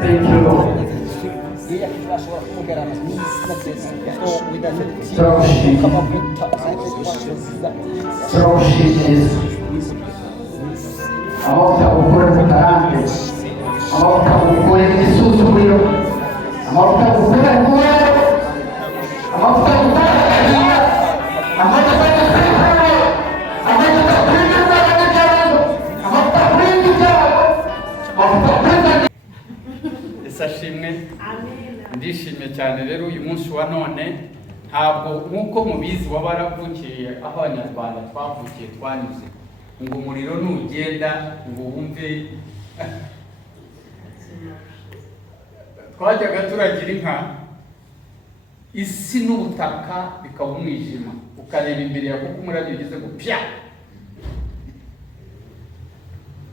Thank you, Lord. Amavuta gukora mutarande, amavuta gukora igisuzumiro, amavuta gukora umwere, amavuta gukora akagira, amavuta gukora amavuta kurinda ibyago, amavuta kurinda ibyago, amavuta kurinda. Ishimwe, ndishimye cyane rero uyu munsi wa none, ntabwo nk'uko mubizi waba waravukiye aho abanyarwanda twavukiye twanyuze ngo umuriro nugenda ngo wumve. Twajyaga turagira inka, isi n'ubutaka bikaba umwijima, ukareba imbere ya kuko umurabyo ugeze ngo pya.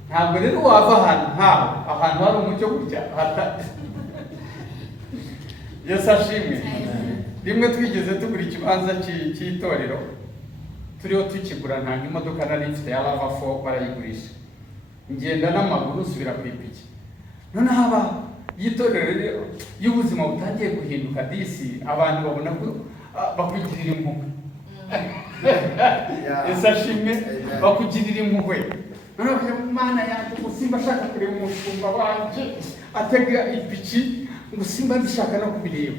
Ntabwo rero wava ahantu nk'aho, ahantu hari umucyo gutya Yesu ashimwe. Rimwe twigeze tugura ikibanza cy'itorero, turiho tukigura, nta imodoka nari mfite ya Lava 4 barayigurisha, ngenda n'amaguru nsubira ku ipiki. Noneho aba y'itorero rero y'ubuzima butangiye guhinduka disi, abantu babona ko bakugirira impuhwe. Yesu ashimwe, bakugirira impuhwe. Noneho Mana yanjye, Simba ashaka kureba umushumba wanje atega ipiki, ngo Simba ndishaka no kubireba.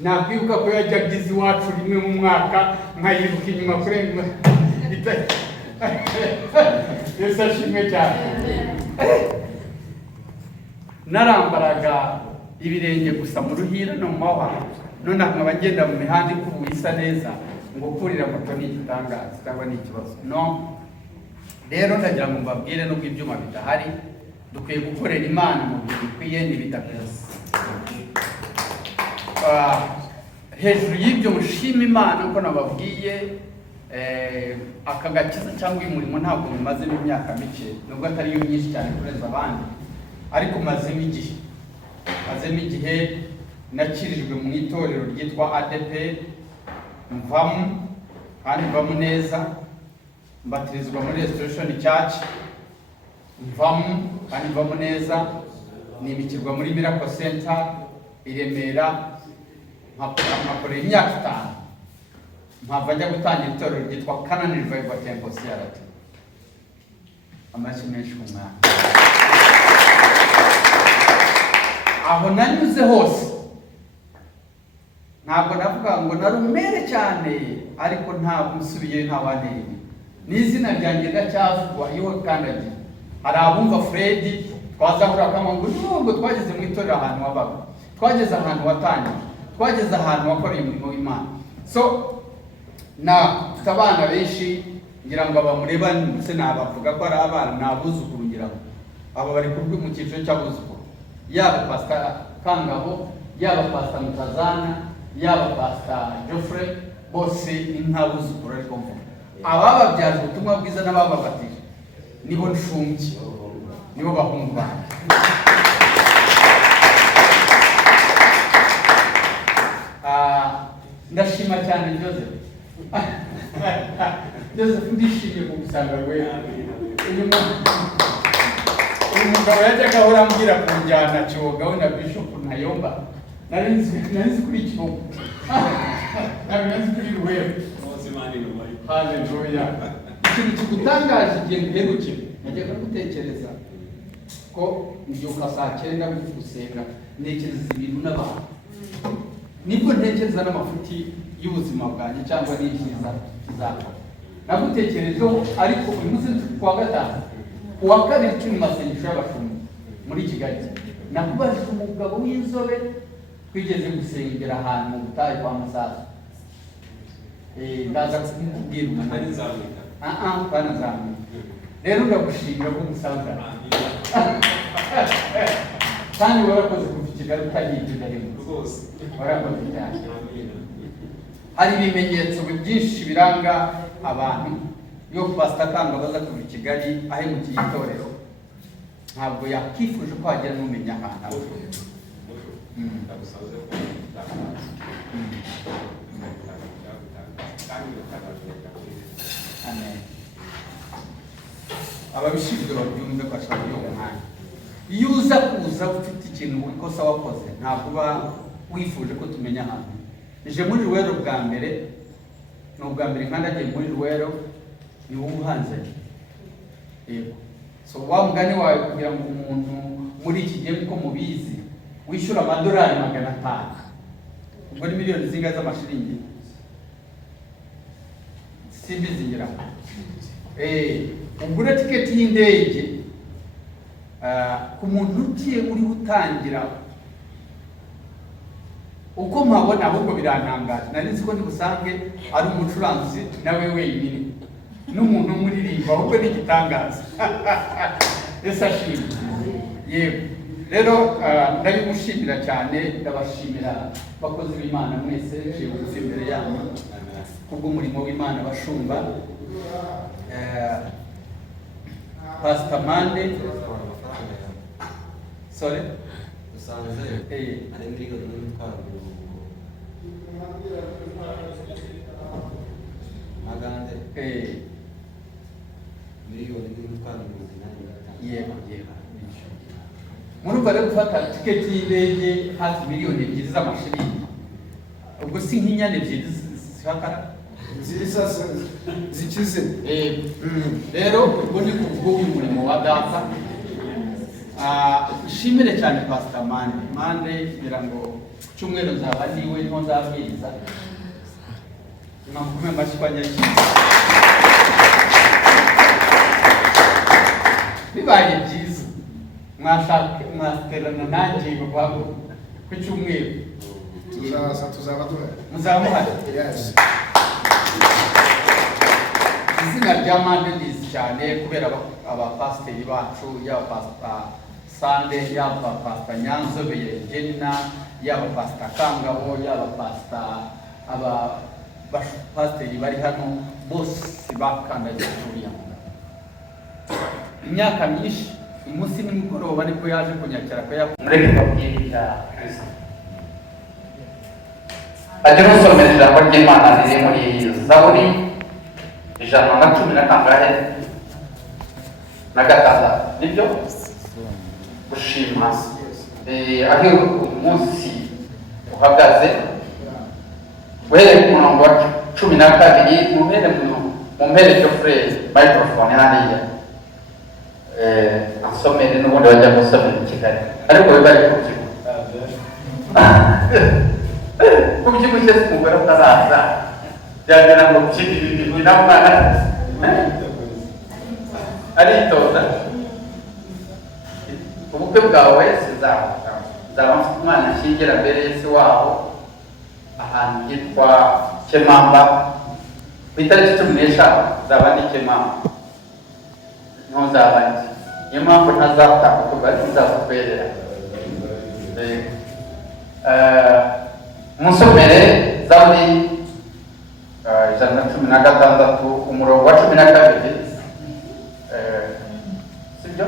Nabwibuka ko yajyaga iwacu rimwe mu mwaka, nkayiruka inyuma kurenga Yesu ashimwe cyane. Narambaraga ibirenge gusa mu ruhira no mu mahwa, none nkaba ngenda mu mihanda ikubuye isa neza, ngo kurira moto ni igitangaza cyangwa ni ikibazo. No, rero ndagira ngo mbabwire n'ubwo ibyuma bidahari, dukwiye gukorera Imana mu buryo bukwiye n'ibidakwiye. Hejuru y'ibyo mushima Imana ko nababwiye, aka gakiza cyangwa uyu murimo ntabwo mumazemo imyaka mike, nubwo atari yo myinshi cyane kureza abandi, ariko mazemo igihe. Nakirijwe mu itorero ryitwa ADP, mvamo kandi mvamo neza, mbatirizwa muri Restoration Church, mvamo kandi mvamo neza, nimikirwa muri Miracle Center i Remera, mpakorera imyaka 5, mpava njya gutangira itorero ryitwa Canaan Revival Temple CRT. Amashyi menshi ku Mwana. Aho nanyuze hose, ntabwo navuga ngo narumere cyane, ariko ntabwo nsubiye ntawanteye. N'izina ryanjye ndacyavugwa iyo kandagiye. Hari abumva Fred twazahura kama ngo nubwo twageze mu itorero ahantu wabaga, twageze ahantu watangiye, twageze ahantu wakoreye umurimo w'Imana. So na abana benshi ngira ngo abamureba ndetse nabavuga ko ari abana nabuzukuru, ngira ngo aba bari kurwi mu cyiciro cy'abuzukuru, yaba Pastor Kangabo, yaba Pastor Mutazana, yaba Pastor Geoffrey, bose intabuzukuru ariko mvuga abababyaje ubutumwa bwiza n'abababatije nibo nshumbye, nibo bahungu banjye. Ndashima cyane Joseph, ndishimye kugusanga wewe. Uyu mugabo yajyaga ahora ambwira ku njyana Cyoga we na Bishop Ntayomba, nari kuri Kibogo, nari kuri Ruwewe. Haleluya. Ikintu kigutangaje igihe mperukira, najyaga gutekereza ko mbyuka saa 9 gusenga, ntekereza ibintu n'abantu, nibwo ntekereza n'amafuti y'ubuzima bwanjye cyangwa n'ibyiza kizakora. Nagutekerejeho, ariko uyu munsi kwa gatanu, uwa kabiri turi mu masengesho y'abashumba muri Kigali, nakubajije umugabo w'inzobe twigeze gusengera ahantu mu butayu kwa Musaza. Ndaza kumubwira umwanya nzamwita. Bana nzamwita. Rero ndagushimira ko Musaza. Kandi warakoze kuva Kigali utayigira rwose. Warakoze cyane. Hari ibimenyetso byinshi biranga abantu. Yo Pastor Kangabo aza kuva Kigali ahemukiye itorero, ntabwo yakifuje ko hagera n'umenya ahantu. amen. Ababishinzwe babyumve ko ashobora kugira umwanya. Iyo uza kuza ufite ikintu ikosa wakoze ntabwo uba wifuje ko tumenya ahantu. Ije muri Ruwero bwa mbere, ni ubwa mbere nkandagiye muri Ruwero, ni wowe uhanze. Yego. So wa mugani wawe kugira ngo umuntu muri iki gihe uko mubizi wishyura amadolari 500. Ubwo ni miliyoni zingahe z'amashiringi? Simbizi ngira. Ugura tiketi y'indege ku muntu ugiye uri gutangira. Uko mpabona ahubwo birantangaje. Nari nzi ko ndibusange ari umucuranzi nawe wenyine n'umuntu umuririmba, ahubwo ni igitangaza. Ese ashimwe. Yego. Rero ndabimushimira cyane, ndabashimira bakozi b'Imana mwese je bugufi imbere yanyu kubw'umurimo w'Imana bashumba. Pastor Mande, sorry, usanze ari miliyoni n'umutwaro magande miliyoni n'umutwaro 85. yego. Murumva rero gufata tiketi y'indege hafi miliyoni 2 z'amashiringi, ubwo si nk'inyane 2 zihakara nziza zikize. Rero ubwo ni kubwo uyu murimo wa data. Ishimire cyane Pastor Mande kugira ngo cyumweru nzaba niwe niho nzabwiriza. Nakume amashwanya y'iki bibaye byiza mwasterana nanjye bago ku cyumweru tuzaba duhari. muzamuhari. Yes. Izina rya Mande ndizi cyane kubera abapasiteri bacu, yaba Pastor Sande, yaba Pastor Nyanzobeye Jenna, yaba Pastor Kangabo, yaba Pastor pasiteri bari hano bose bakandagiye kuriya. Imyaka myinshi, umunsi nimugoroba niko yaje kunyakira ko mureke babwirira Kristo. Agira usomera ijambo ry'Imana riri muri Zaburi 116 nibyo gushima. Aho umunsi uhagaze uhereye ku murongo wa 12 mumpere Geoffrey microphone hariya asomere n'ubundi bajya gusomera i Kigali ariko bibari kubyibushye umugore utaraza byagera ngo kigirira mwana aritoza. Ubukwe bwawe zaba umwana ashyingira mbere y'isi wabo ahantu hitwa Kemamba ku itariki 15 zaba ni Kemamba niho nzaba ndi. Niyo mpamvu ntazataha kuko bari nzakwerera. Musomere Zaburi 116 umurongo wa 12. Sibyo?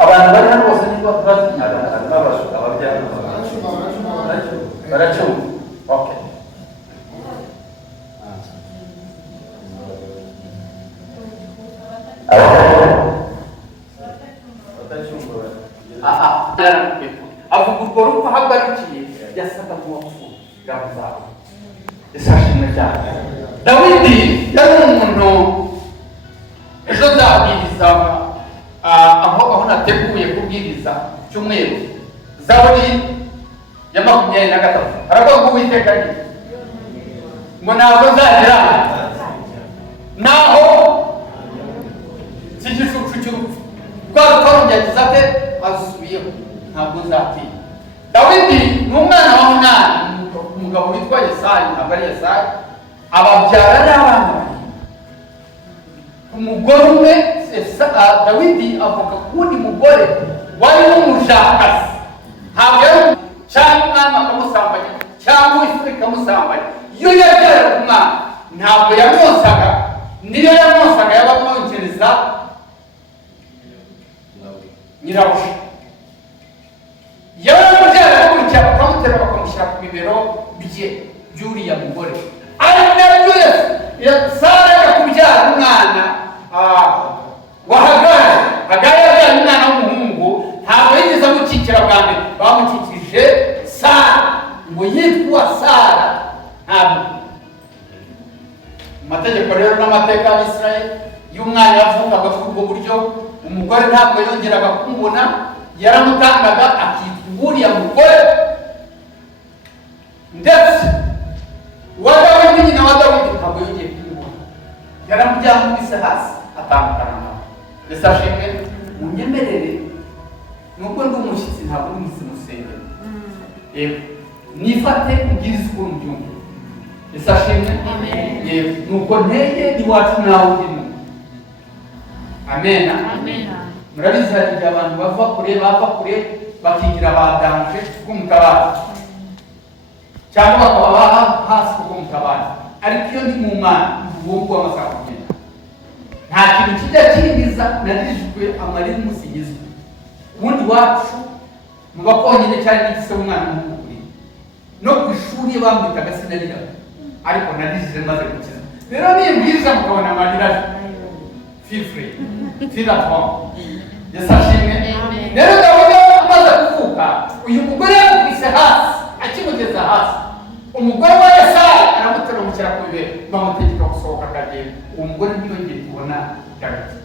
Abantu bari hano bose nibwo bazinyara baracumba. Okay. Avuga urwo rupfu ahagarukiye yasaga nk'uwapfuye yamuzaho. Isashimwe cyane. Dawidi yari umuntu ejo nzabwiriza aho nateguye kubwiriza cyumweru Zaburi ya 23 aravuga ngo Uwiteka ni ngo ntabwo nzagera naho cy'igicucu cy'urupfu rwarugeze ate asubiyeho ntabwo nzatinya. Dawidi ni umwana wa Munani, umugabo witwa Yesayi, ntabwo ari Yesayi, ababyara n'abana babiri. Umugore umwe Dawidi avuga kundi mugore wari n'umujakazi, ntabwo yari cyangwa umwana akamusambanya cyangwa ifu ikamusambanya. Iyo yabyaraga umwana ntabwo yamwosaga, niyo yamwosaga yabamwongereza nyirabuja. Yaramubyara bakurikira bakamutera bakamushyira ku bibero bye by'uriya mugore. Ari nabyo Sara ajya kubyara umwana wa Hagari yabyara umwana w'umuhungu, ntabwo yigeze amukikira bwa mbere, bamukikije Sara ngo yitwa Sara. Ntabwo mu mategeko rero n'amateka y'Isirayeli, iyo umwana yavukaga kuri ubwo buryo, umugore ntabwo yongeraga kumubona, yaramutangaga akitwa uriya mugore. Ndetse wa Dawidi, nyina wa Dawidi, ntabwo yongeye kumubona, yaramujyamubise hasi atandukana nawe. Mbese ashimwe, munyemerere, nubwo ndi umushyitsi ntabwo mwisi musengero, yego nifate ubwiriza uko mubyumva. Mbese ashimwe, yego nuko nteye iwacu nawe urimo. Amen. Murabizi hari igihe abantu bava kure bakigira badanje kuko mutabazi, cyangwa bakaba hasi kuko mutabazi. Ariko iyo ndi mu Mana ubu amasaha kugenda, nta kintu kijya kindiza, narijwe amarira umusingizwe. Ubundi wacu mu bakonyine cyane n'igise umwana w'umugore, no ku ishuri bambitaga sinarira, ariko narijije maze gukiza. Rero nimbwiza mukabona amarira, feel free, feel at home. Yesu ashimwe. Rero Dawidi amaze kuvuka, uyu mugore yamukubise hasi, akimugeza hasi. Umugore wa Yesayi aramutera umushyira ku bibero, bamutegeka gusohoka akagenda. Uwo mugore ntiyongeye kubona Dawidi.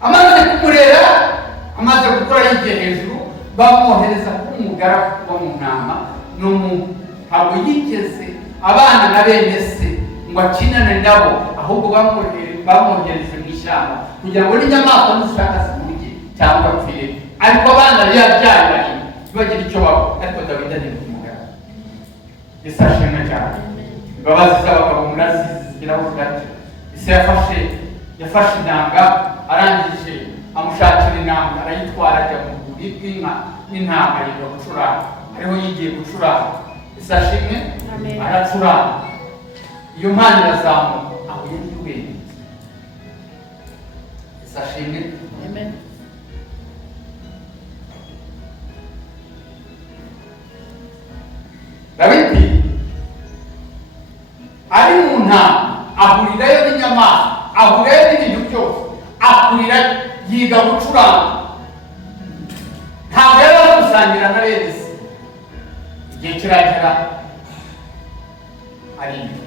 Amaze kumurera, amaze gukora yigiye hejuru, bamwohereza kumugaragu kuba mu ntama. Ntabwo yigeze abana na bene se ngo akinane nabo, ahubwo bamwohereje mu ishyamba kugira ngo n'inyamaswa nizishaka zimurye cyangwa apfire. Ariko abana yabyaye bari bagira icyo baba, ariko Dawidi ari kumugaragu. Yesu ashimwe cyane. Imbabazi z'abagabo murazizi zigeraho zigake. Ese yafashe inanga, arangije amushakira inanga, arayitwara ajya mu rwuri rw'inka n'intama, yiga gucuranga. Ariho yigiye gucuranga. Yesu ashimwe, aracuranga. Iyo mpano irazamuka, aho yari wenyine. Yesu ashimwe. Amen. Dawidi ari mu ntama, ahurirayo n'inyamaswa, ahurirayo n'ibintu byose, akurirayo, yiga gucuranga. Ntabwo yari ari gusangira na bene se. Igihe kiragera ariyo.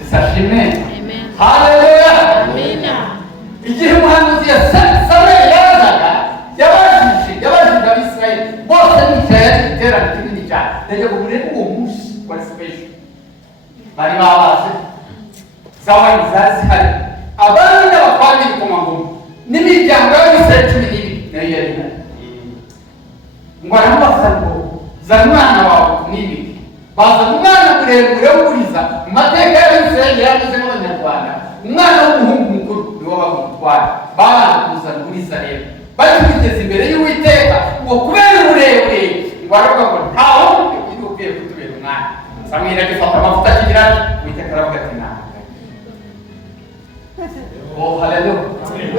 Yesu ashimwe. Haleluya. Igihe umuhanuzi Samweli yazaga, yabajije Abisirayeli bose bicaye igiterane kinini cyane. Ndajya ngo murebe uwo munsi wari special. Bari babaze, za wayini zari zihari, abandi n'abatware b'ibikomangoma n'imiryango y'Abisirayeli 12 nayo yari ihari. Ngo aramubaza ngo zana umwana wawe nini. Baza umwana muremure w'uriza. Mu mateka y'Abisirayeli yaravuze n'Abanyarwanda, umwana w'umuhungu mukuru niwo bamutwara. Babanje kuzana uriza rero, bari kugeza imbere y'Uwiteka ngo kubera uburebure, ngo aravuga ngo nta wundi ukwiye kutubera umwana. Samweli agifata amavuta akigira, Uwiteka aravuga ati ntabwo. Oh, haleluya.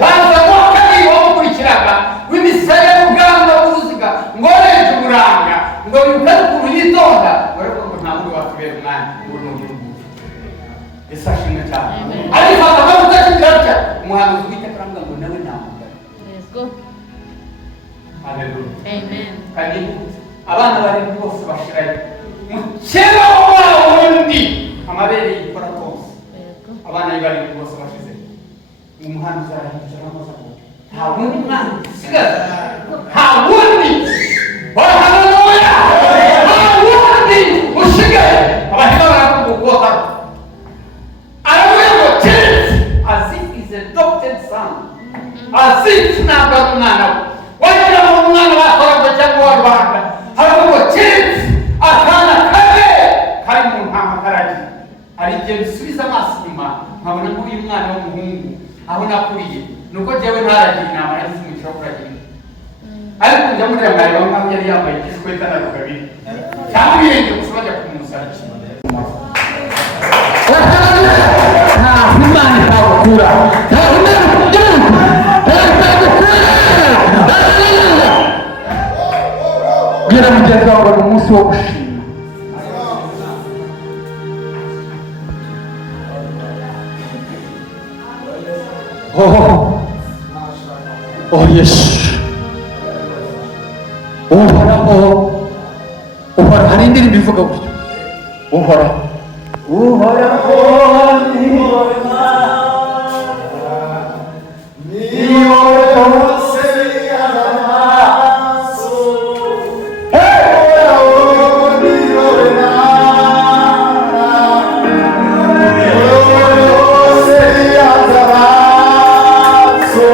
Baza ngo kabiri wamukurikiraga w'imisaya y'urugamba w'uruziga, ngo arenze uburanga, ngo yukane ukuntu yitonda, baravuga ngo nta wundi watubera umwana. Yesu ashimwe cyane. Arifata amavuta akigira atya, umuhanuzi w'Uwiteka aravuga ngo nawe namugana. Haleluya. Amen. Kandi abana bari bose bashirayo, mukeba wabo wundi amabere yikora kose. Abana bari bose bashize. Umuhanuzi arahicara amaze ngo nta wundi mwana usigaza, nta wundi. Haleluya. Nta wundi usigaye. Abahima baravuga ngo aravuga ngo as if he's a adopted son, as if ntabwo ari umwana we. Wagira ngo umwana bakoraga cyangwa w'Rwanda, haravuga ngo akana kabe kari mu ntama karagiye. Hari igihe bisubiza amaso inyuma, nkabona ko uyu mwana w'umuhungu aho nakuriye, nuko jyewe ntaragira inama nagize umugisha wo kuragira. Ariko njya muri amareba nk'aho yari yambaye igishweta na rugabire, cyangwa ibirenge gusa bajya kumusarikira. Imana ikagukura. Bwira mugenzi wawe umunsi wo gushima. Oh Yesu, uhoraho, uhoraho. Hari indirimbo ivuga gutyo, uhoraho, uhoraho ni wowe Mana, ni wowe hose bihaza amaso. Uhoraho ni wowe Mana, ni wowe hose bihaza amaso.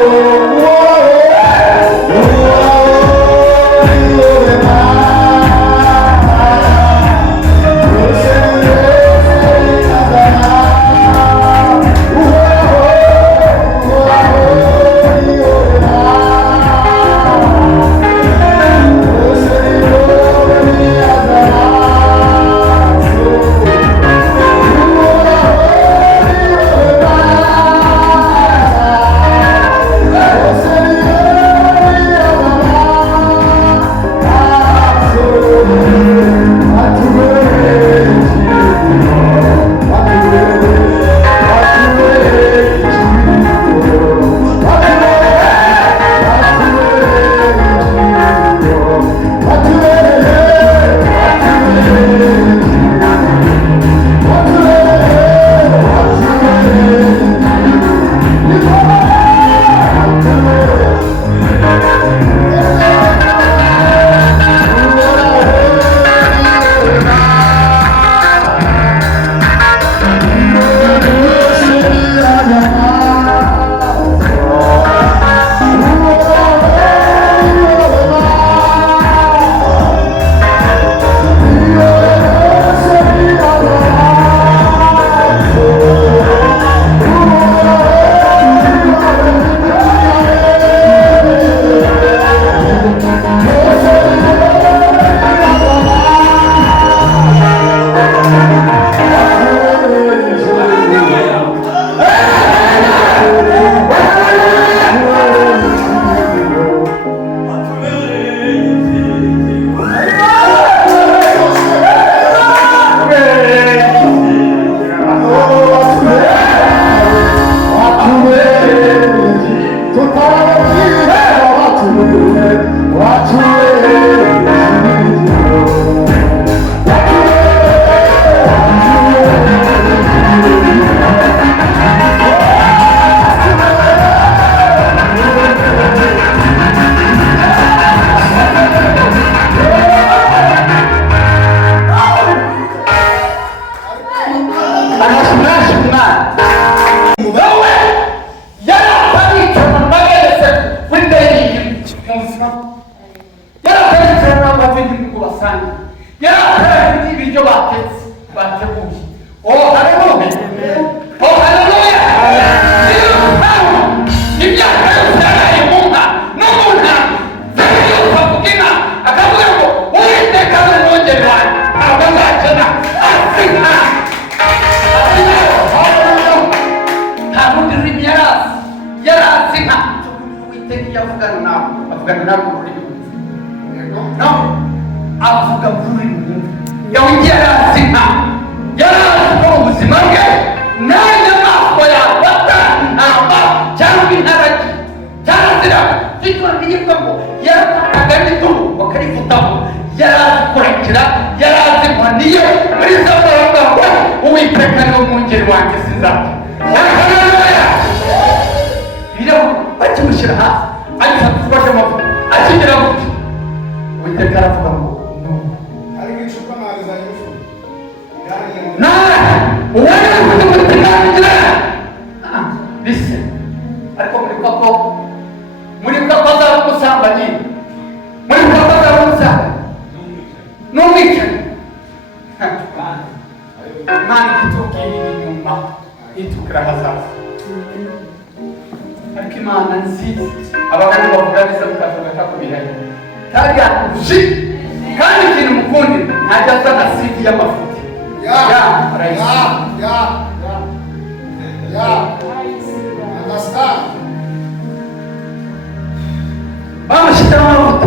Vamos a echar uma luta.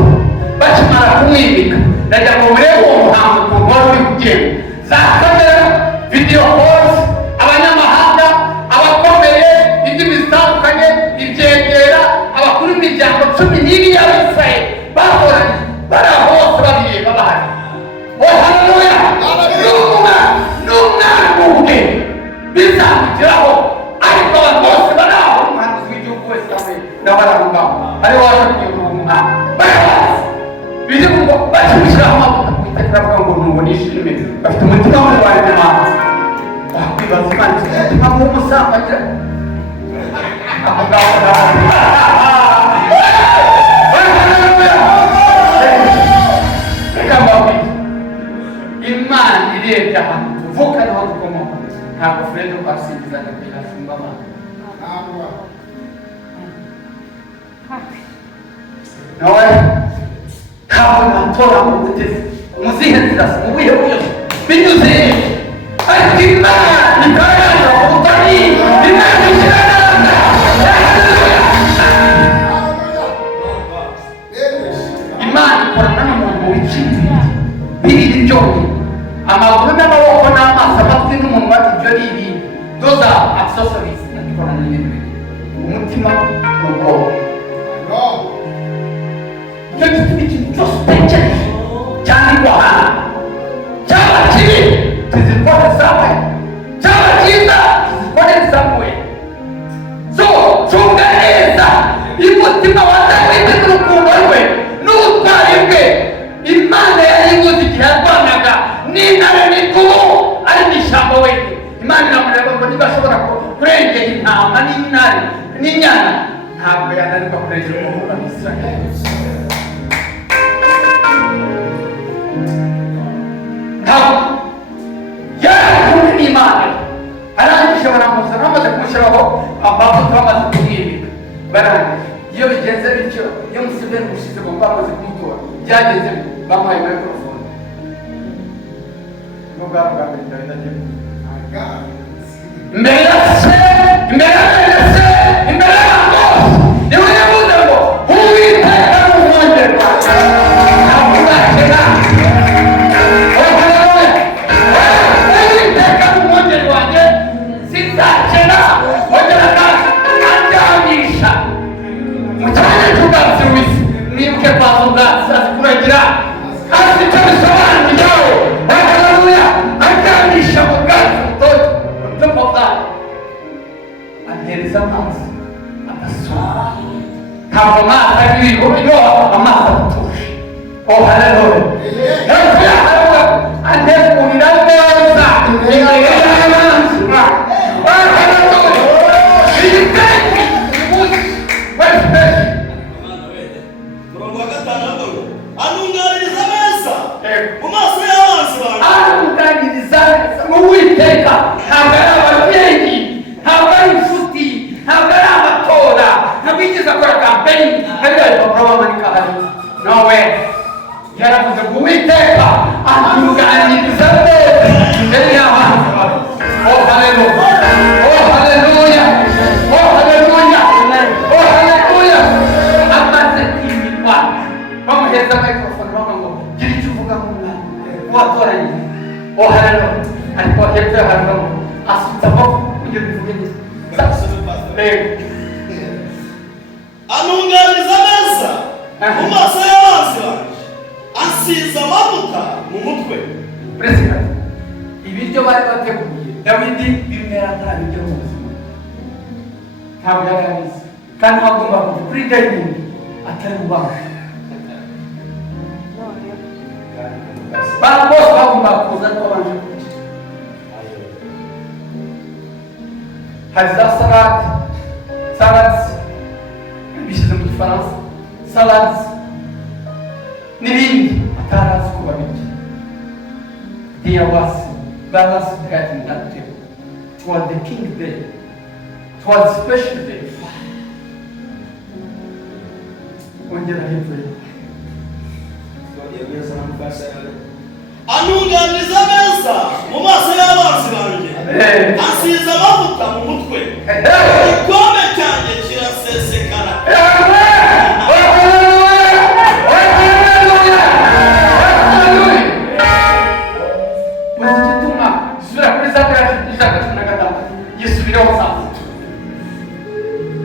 Bate-mara com o Ímica. Daqui a pouco eu vou. ari waje kuyobora umuhanda biri ngo bakimushyiraho amavuta ku iteka avuga ngo nubwo nishime bafite umutima w'umubare n'amazi wakwibaza imana umutima w'umusambanyi ako ngaho reka mbabwire imana irebye ahantu tuvuka niho dukomoka ntabwo Fred twasingizaga kugira ashumba amana nawe ntabwo natora mu guteze muzihe nzira mu buhe buryo binyuze ariko imana ikayaza ubutoni imana ikirananga imana ikorana n'umuntu wiciriye biriri byonyine amaguru n'amaboko n'amaso amatwi n'umunwa ibyo ni ibindi doza accessories ikorana n'ibintu bibiri umutima n'ubwonko icyo gituma ikintu cyose utekereje cyandikwa hano cyaba kibi tuzikore zawe cyaba cyiza tuzikore zawe so cunga neza umutima wazawite n'urukundo rwe n'ubutwari bwe imana yariguze igihe yarwanaga n'intare n'ikubu ari mu ishyamba wenyine imana iramureba ngo niba ashobora kurengera intama n'intare n'inyana ntabwo yananirwa kurengera umuntu w'Isirayeli ntabwo yarakumwe n'imana arangije baramuzana bamaze kumushyiraho amavuta bamaze kumwimika barangije iyo bigenze bityo iyo Museveni mushize ngo bamaze kumutora byagenze bamuhaye microphone n'ubwa bwa mbere ndagiye imbere ya se imbere ya se imbere ya bose niwe yavuze ngo uwiteka n'umwongerwa ntabwo uzakena uwiteka n'umwongeri wanjye sinzakena wongera kandi anjyanisha mu cyanya cy'ubwatsi rubisi mwibuke kwaza ubwatsi azikuragira azi icyo bisobanuyeho haleluya anjyanisha mu bwatsi butoshye umutima bwayo antereza amazi agasura ntabwo amazi ari yo amazi atuje oh haleluya haleluya antegurira neza imbere y'abanzi haleluya ibitenge umunsi wese murongo wa gatanu anunganiriza ameza mu maso y'abanzi banjye anunganiriza mu Uwiteka ntabwo ari ababyeyi ntabwo ari inshuti ntabwo ari amatora ntabwo yigeze akora kampeni ari abapapuro bamanika hariya nowe yaravuze ngo Uwiteka anunganiriza ameza imbere y'abanzi banjye oh haleluya oh haleluya oh haleluya oh haleluya amaze kwimikwa bamuhereza microphone bavuga ngo gira icyo uvuga mu mwana watoranyije oh haleluya ariko hepfo hariho asutse amaboko kugira ngo bivuge neza anunganiriza ameza mu maso y'abanzi banjye asize amavuta mu mutwe perezida ibiryo bari bateguye Dawidi bimera nta biryo mu buzima ntabwo yari abizi kandi hagomba kuva kuri dining atari bubahe bose bagomba kuza ariko babanje kurya hari za salade bishyize mu gifaransa salade n'ibindi atarazi ko babirya there was balance bread in that table. It was the king day. It was a special day. Ongera hepfo anunganiriza ameza mu maso y'abanzi banjye asize amavuta mu mutwe igikombe cyanjye kirasesekara yisubireho sasa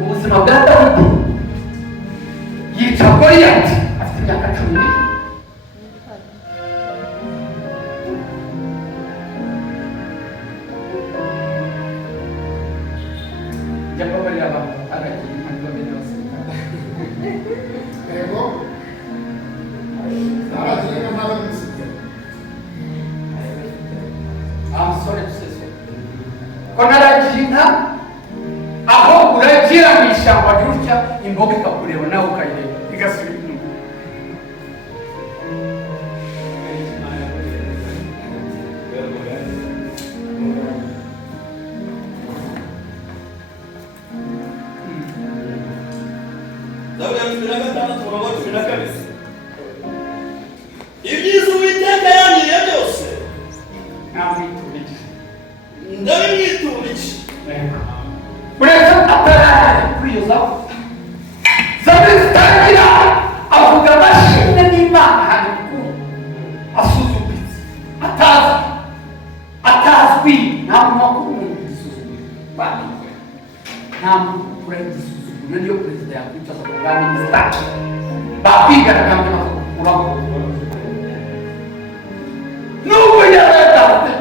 ubuzima bwa Dawidi yica Goliyati afite imyaka 10 yababarira abantu aragiye ntabwo bene bose Yego. Aragiye ntabwo musike. amusore guseso ko naragiye inka aho uragira mu ishyamba ry'utya imboga ikakureba nawe ukayireba igasubira inyuma. Zaburi ya 16 umurongo wa 12. Ibyiza Uwiteka yangiriye byose namwiturije ndabimwiturije. uretse atarari kuri iyo zaburi zitangira avuga amashimwe n'Imana hari kuri asuzuguritse atazwi nta muntu wakuru umuntu gisuzugura bamwe nta muntu ukura igisuzuguro niyo perezida yakwicaza ku bwa minisita bakwigaragambye bakakuraho nubwo yaradafite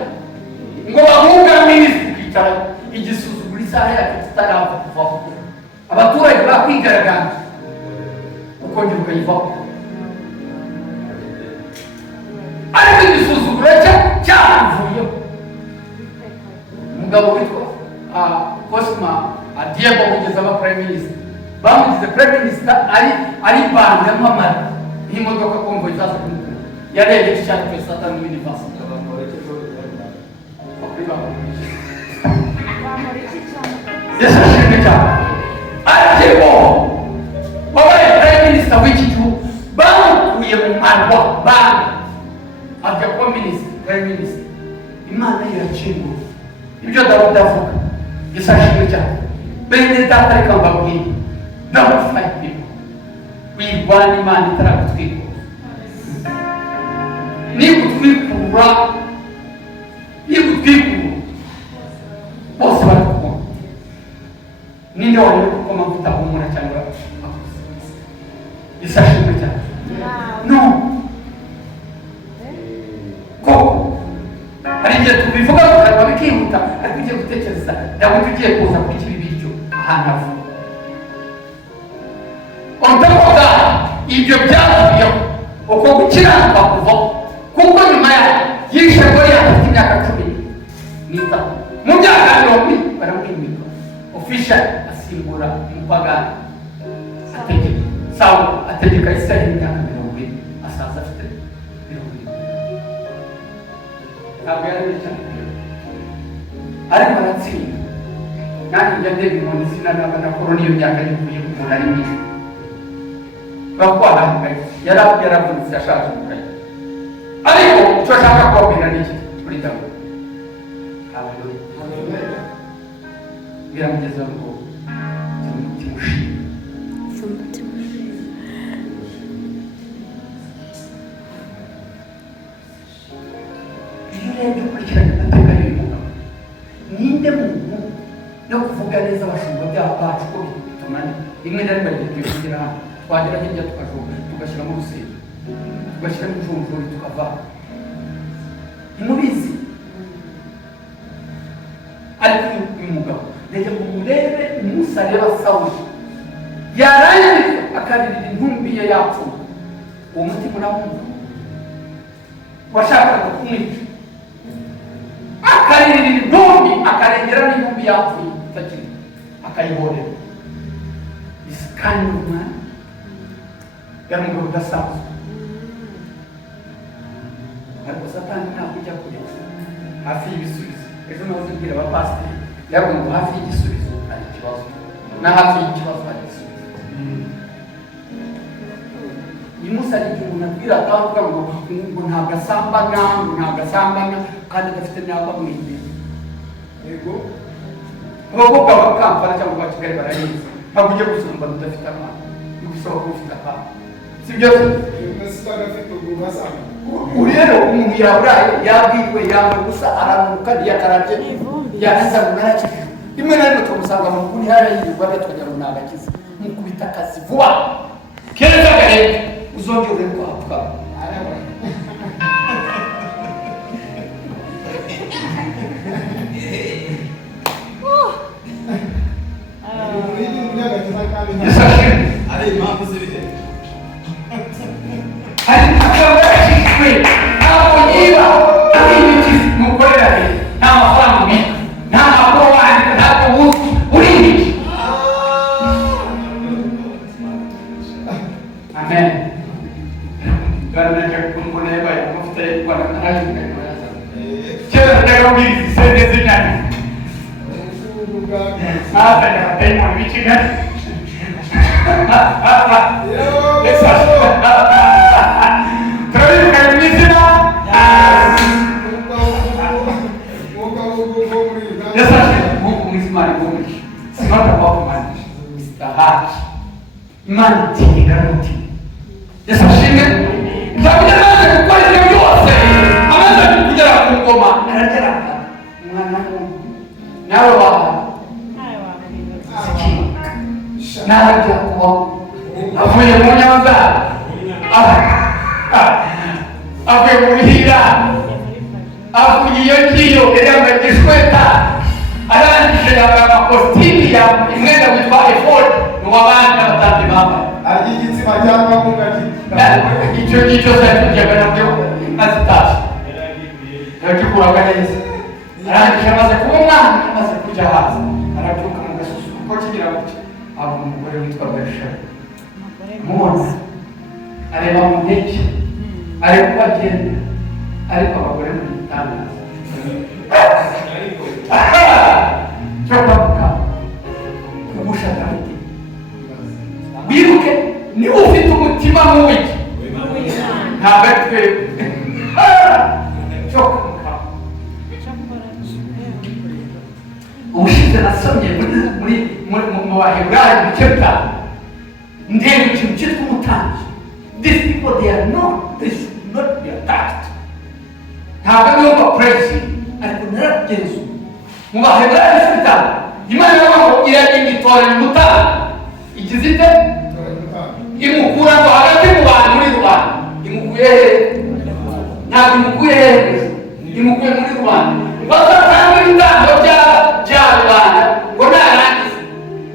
ngo bahunga minisita ukicara igisuzuguro isaha yacu tutarava kuvaho abaturage bakwigaragambye ukongera ukayivaho ariko igisuzuguro cyavuyeho. umugabo witwa Cosma Diego ugeze aba prime minister bamugize prime minister ari bande y'amamara nk'imodoka kongo izaza kumukura yarebye icyari cyo Satan Universe Yesu ashimwe cyane. Ariko wabaye prime minister w'iki gihugu bamukuye mu marwa bande ajya kuba minisitiri prime minister. Imana iracengura ibyo Dawudi avuga. Yesu ashimwe cyane. Bene data reka mbabwire don't fight people. Wirwana Imana itaragutwikura. Nigutwikura bose barakubona. Ninde wari kuko amavuta humura cyangwa Yesu ashimwe cyane. No koko hari igihe tubivuga tukareba bikihuta ariko ugiye gutekereza Dawudi ugiye kuza kuri ikibi bityo ahantu avuga ondakoga ibyo byavuyeho uko gukiranuka kuvaho kuko nyuma yaho yishe Goliath afite imyaka 10 mu myaka 20 baramwimika official asimbura umupagani ategeka Isirayeli imyaka 20 asaza afite 20 ntabwo yari cyane ariko aratsinda kandi njya ndeba umuntu izina na koroni iyo myaka yivuye ku muntu ari mwiza bakwahangaye yaravunitse yashaje umukayi ariko icyo ashaka kubabwira ni iki kuri Dawudi. Haleluya. Biramugezaho ngo umutima ushima. Iyo urebye ukurikiranye amateka y'uyu mugabo ninde muntu no kuvuga neza abashumba bacu ko bitunani rimwe na rimwe bagiye kugira hano twagera hirya tugashyiramo urusengero tugashyiramo injunjuri tukava ntimubizi ariko uyu mugabo reka murebe umunsi areba Sawuli yarangiza akaririra intumbi ye yapfuye uwo mutima uramwumva washakaga kumwica akaririra intumbi akarengera n'intumbi yapfuye itakiri akayihorera isikani umwana yari umugabo udasanzwe ariko Satani ntabwo ujya kure hafi y'ibisubizo. Ejo nahoze mbwira abapasiteri yabwo ngo hafi y'igisubizo hari ikibazo na hafi y'ikibazo hari igisubizo. uyu munsi hari igihe umuntu abwira atavuga ngo ntabwo asambana kandi adafite n'abo amwegera. Yego abakobwa ba Kampala cyangwa ba Kigali barayizi ntabwo ujya gusambana udafite amana ni gusaba ko ufite akana si byo rero umuntu yaburaye yabwiwe yambaye gusa aranuka yakarabye yarangiza ngo narakijijwe rimwe na rimwe tumusanga mu nguni harayirirwa betwagira ngo nagakiza mukubita akazi vuba keza gahenge uzongera uri kwapfa ari impamvu z'ibigeni hari akaba yashishwe ntabwo yiba ari ibiki mukorera he nta mafaranga ubika nta makuru wandika ntabwo wuzi uri ibiki. Amen. Karena jago mulai baik mufti pada hari ini. Jangan jago diri sendiri saja. Apa yang ada mau bicara? Besar. Terus kalau ni sila. Besar. Mau ismari mau. Semata bawa mana? Istirahat. Mati garanti. Yasashimwe ntabwo amaze gukora ibyo byose amaze kugera ku ngoma aragera umwana nawe wawe nawe ajya kuba avuye mu Nyanza avuye mu Bihira avuye iyo ngiyo yari yambaye igishweta arangije yambaye amakositimu imwenda witwa efodi n'uwabandi n'abatandi bambaye Arya igitsina cyangwa mungaki. icyo ngicyo cyajyaga nabyo azitashye yakikuraga neza arangije amaze kuba umwana amaze kujya hanze arabyuka mu gasusu kuko kigira gutya abona umugore witwa Berishari mubona areba mu ndege areba uko agenda ariko abagore mu gitangaza cyo kwamuka kugusha Dawidi wibuke niba ufite umutima muwiki ntabwo ari twebwe cyo kwamuka. Ubushize nasomye mu Baheburayo mu bice bitanu ndeba ikintu cyitwa umutambyi. These people they are not be attacked. Ntabwo ari uba praising ariko naragenzu mu Baheburayo ibice bitanu Imana y'abantu iragenda itoranya umutambyi igize ite imukura ngo hagati mu bantu muri rubanda imukuye hehe ntabwo imukuye hehe imukuye muri rubanda ngo azatanga ibitambo bya rubanda ngo narangize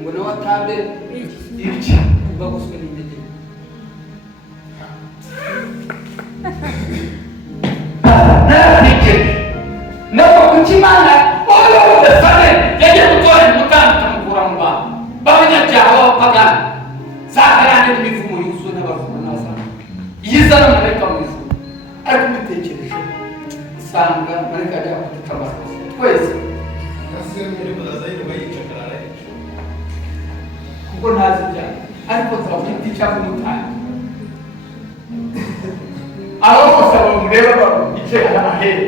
ngo nawe atambe ibye bagoswe n'intege naratekereje nabwo kuki Imana oyo udasane yagiye gutoranya umutambyi ikamukura mu bantu b'abanyabyaha b'abapagani zaharane n'imivumo yuzuye n'abavumo n'abasana yiza n'amarayika mu ijuru ariko mbitekereje usanga marayika ajya kuduca amakosa twese kuko ntazi ibyaha ariko turafite cyangwa umutambyi abo bose bamureba bicaye ahahera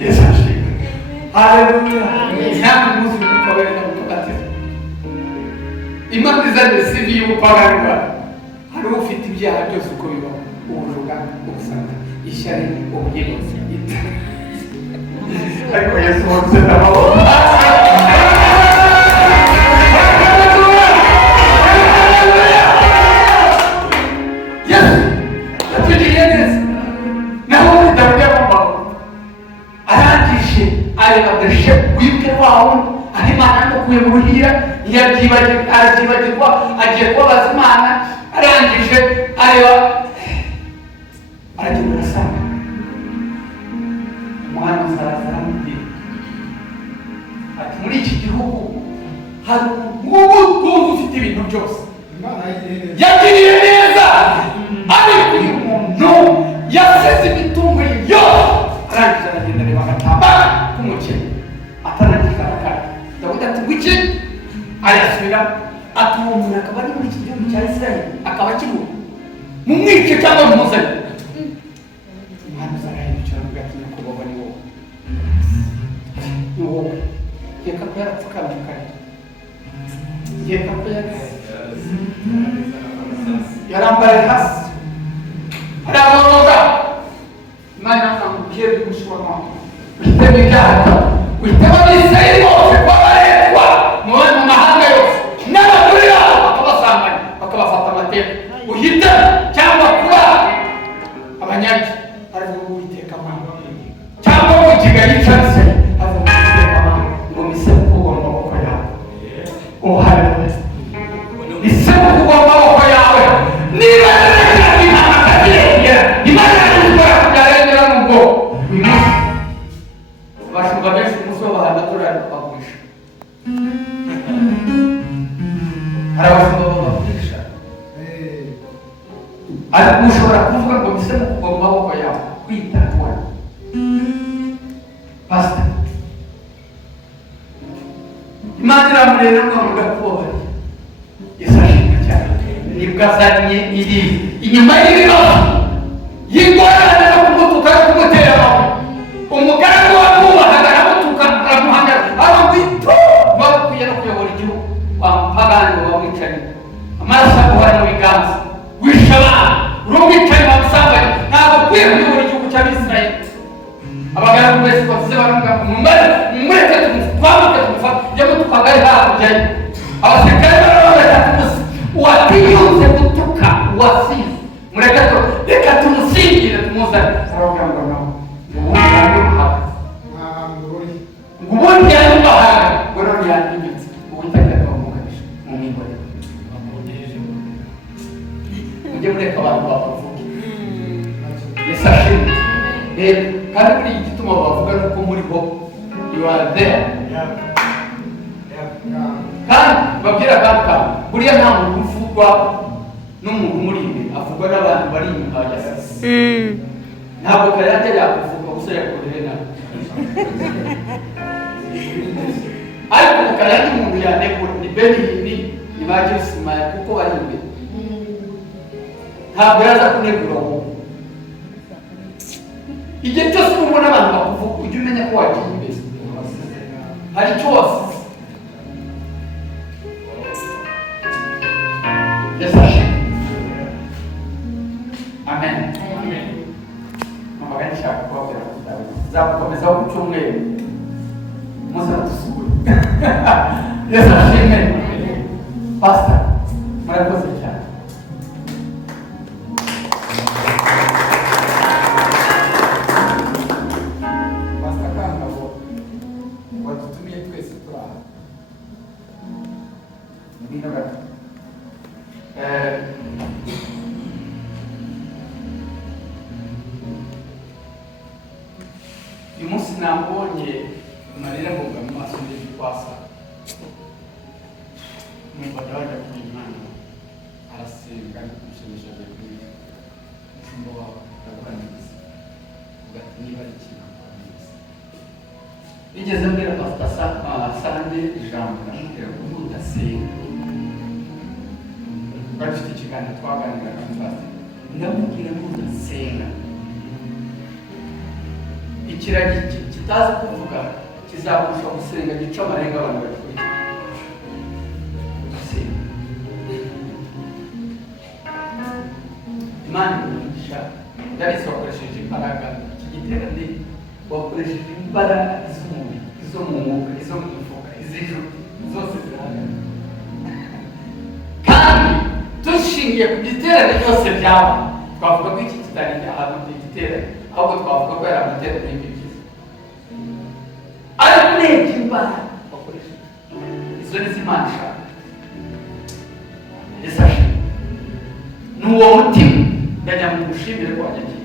Yesu ashimwe haleluya ntabwo muzi gukora n'ubutatizo Imana izanye sivi y'ubupagani bwawe hari ufite ibyaha byose uko bibaho ubujuga ubusanga ishyari ubugeni ariko Yesu wose n'amaboko Yesu atugiriye neza naho muri Dawidi yagombaga arangije areba Berishe wibuke wawe aho Imana yamukuye mu ruhira arabyibagirwa agiye kubabaza Imana arangije areba aragenda arasanga umuhanuzi araza aramubwira ati muri iki gihugu hari umuntu ufite ibintu byose yagiriye neza ariko uyu muntu yasize imitungo ye yose arangije aragenda areba agatambaro k'umukene atanagize arakara Dawidi ati ngwiki arasubira ati uwo muntu akaba ari muri iki gihugu cya Isirayeli akaba akiriho mumwice cyangwa mumuzane umuhanuzi arahindukira avuga ati nyakubahwa ni wowe ni wowe reka ko yarapfukamye kare reka ko yarambaye hasi araboroga Imana amubwiye gushobora witema ibyaha witema n'Isirayeli bose babarekwa mu mahanga yose n'abagore babo bakabasanganya bakabafata amateka uhite cyangwa kuba abanyagi aravuga Uwiteka Mana cyangwa ngo Kigali cyose avuga Uwiteka Mana ngo mise kugwa mu maboko yawe haleluya mise kugwa mu maboko yawe niba ariko ushobora kuvuga ngo bisemo kugwa mu maboko yawe kwitabwaho. Pastor Imana iramurera ngo mugakubahira Yesu cyane nibwo azanye iri inyuma y'ibibazo y'ingorane no kumutuka no kumutera umugaragu wamwubahaga aramutuka aramuhangara abamwito bakwiye no kuyobora igihugu wamupagani wamwicaye amaraso aguhara mu biganza wishe abana urumwicaye wamusambaye ntabwo ukwiye kuyobora igihugu cy'Abisirayeli. Abagaragu bose bavuze baravuga ngo mumureke twambuke tumufate yamutukaga ari hakurya ye. Abasirikare baravuga tumusi uwatiyunze gutuka uwasize mureke reka tumusingire tumuzane. Aravuga ngo no ubundi yamuhaga ngo ubundi yamuhaga ngo none yandimitse ubundi akamuganisha mu migore mujye mureka abantu bavuge Yesu ashimwe. Kandi muri iki gituma bavuga nuko muri ho you are there. Kandi babwira kandi buriya nta muntu uvugwa n'umuntu muri imbere, avugwa n'abantu bari inyuma ya sisi. Ntabwo Kayanja yakuvuga gusa yakoreye nawe ariko Kayanja umuntu yanegura ni Beni ni baje Ismail kuko bari imbere, ntabwo yaza kunegura wowe. Igihe cyose ubona abantu bakuvuga ujye umenya ko wagiye imbere hari icyo wasize. Yesu ashimwe. Amen. Mama gani shaka kubabwira kutawe zakomeza ku cyumweru musa dusubire. Yesu ashimwe. Pastor murakoze cyane. Uyu munsi nambonye amarira mboga mu maso y'Ikwasa numva ndabaga ku Imana arasenga n'umushimishaje kuri umbo w'abantu ugati niba ari ikintu igeze mbere Pastor Sande ijambo namubwira ngo ntudasenga bafite ikiganiro twaganiraga mu Pastor ndamubwira ntudasenga ikiragi kitazi kuvuga kizakurusha gusenga gica amarenga abantu bakuriye. Imana imugisha ndabise wakoresheje imbaraga kigiterane wakoresheje imbaraga iz'umubiri izo mu mwuka izo mu mifuka iz'ijuru zose zirahagana kandi dushingiye ku giterane byose byaba twavuga ko iki kitari ahantu cy'igiterane ahubwo twavuga ko yari amaterane y'ibyiza ariko urebye imbaraga wakoresheje izo ni z'Imana ishaka. Yesu ashimwe. Ni uwo mutima ndajya mu gushimire ko wagiye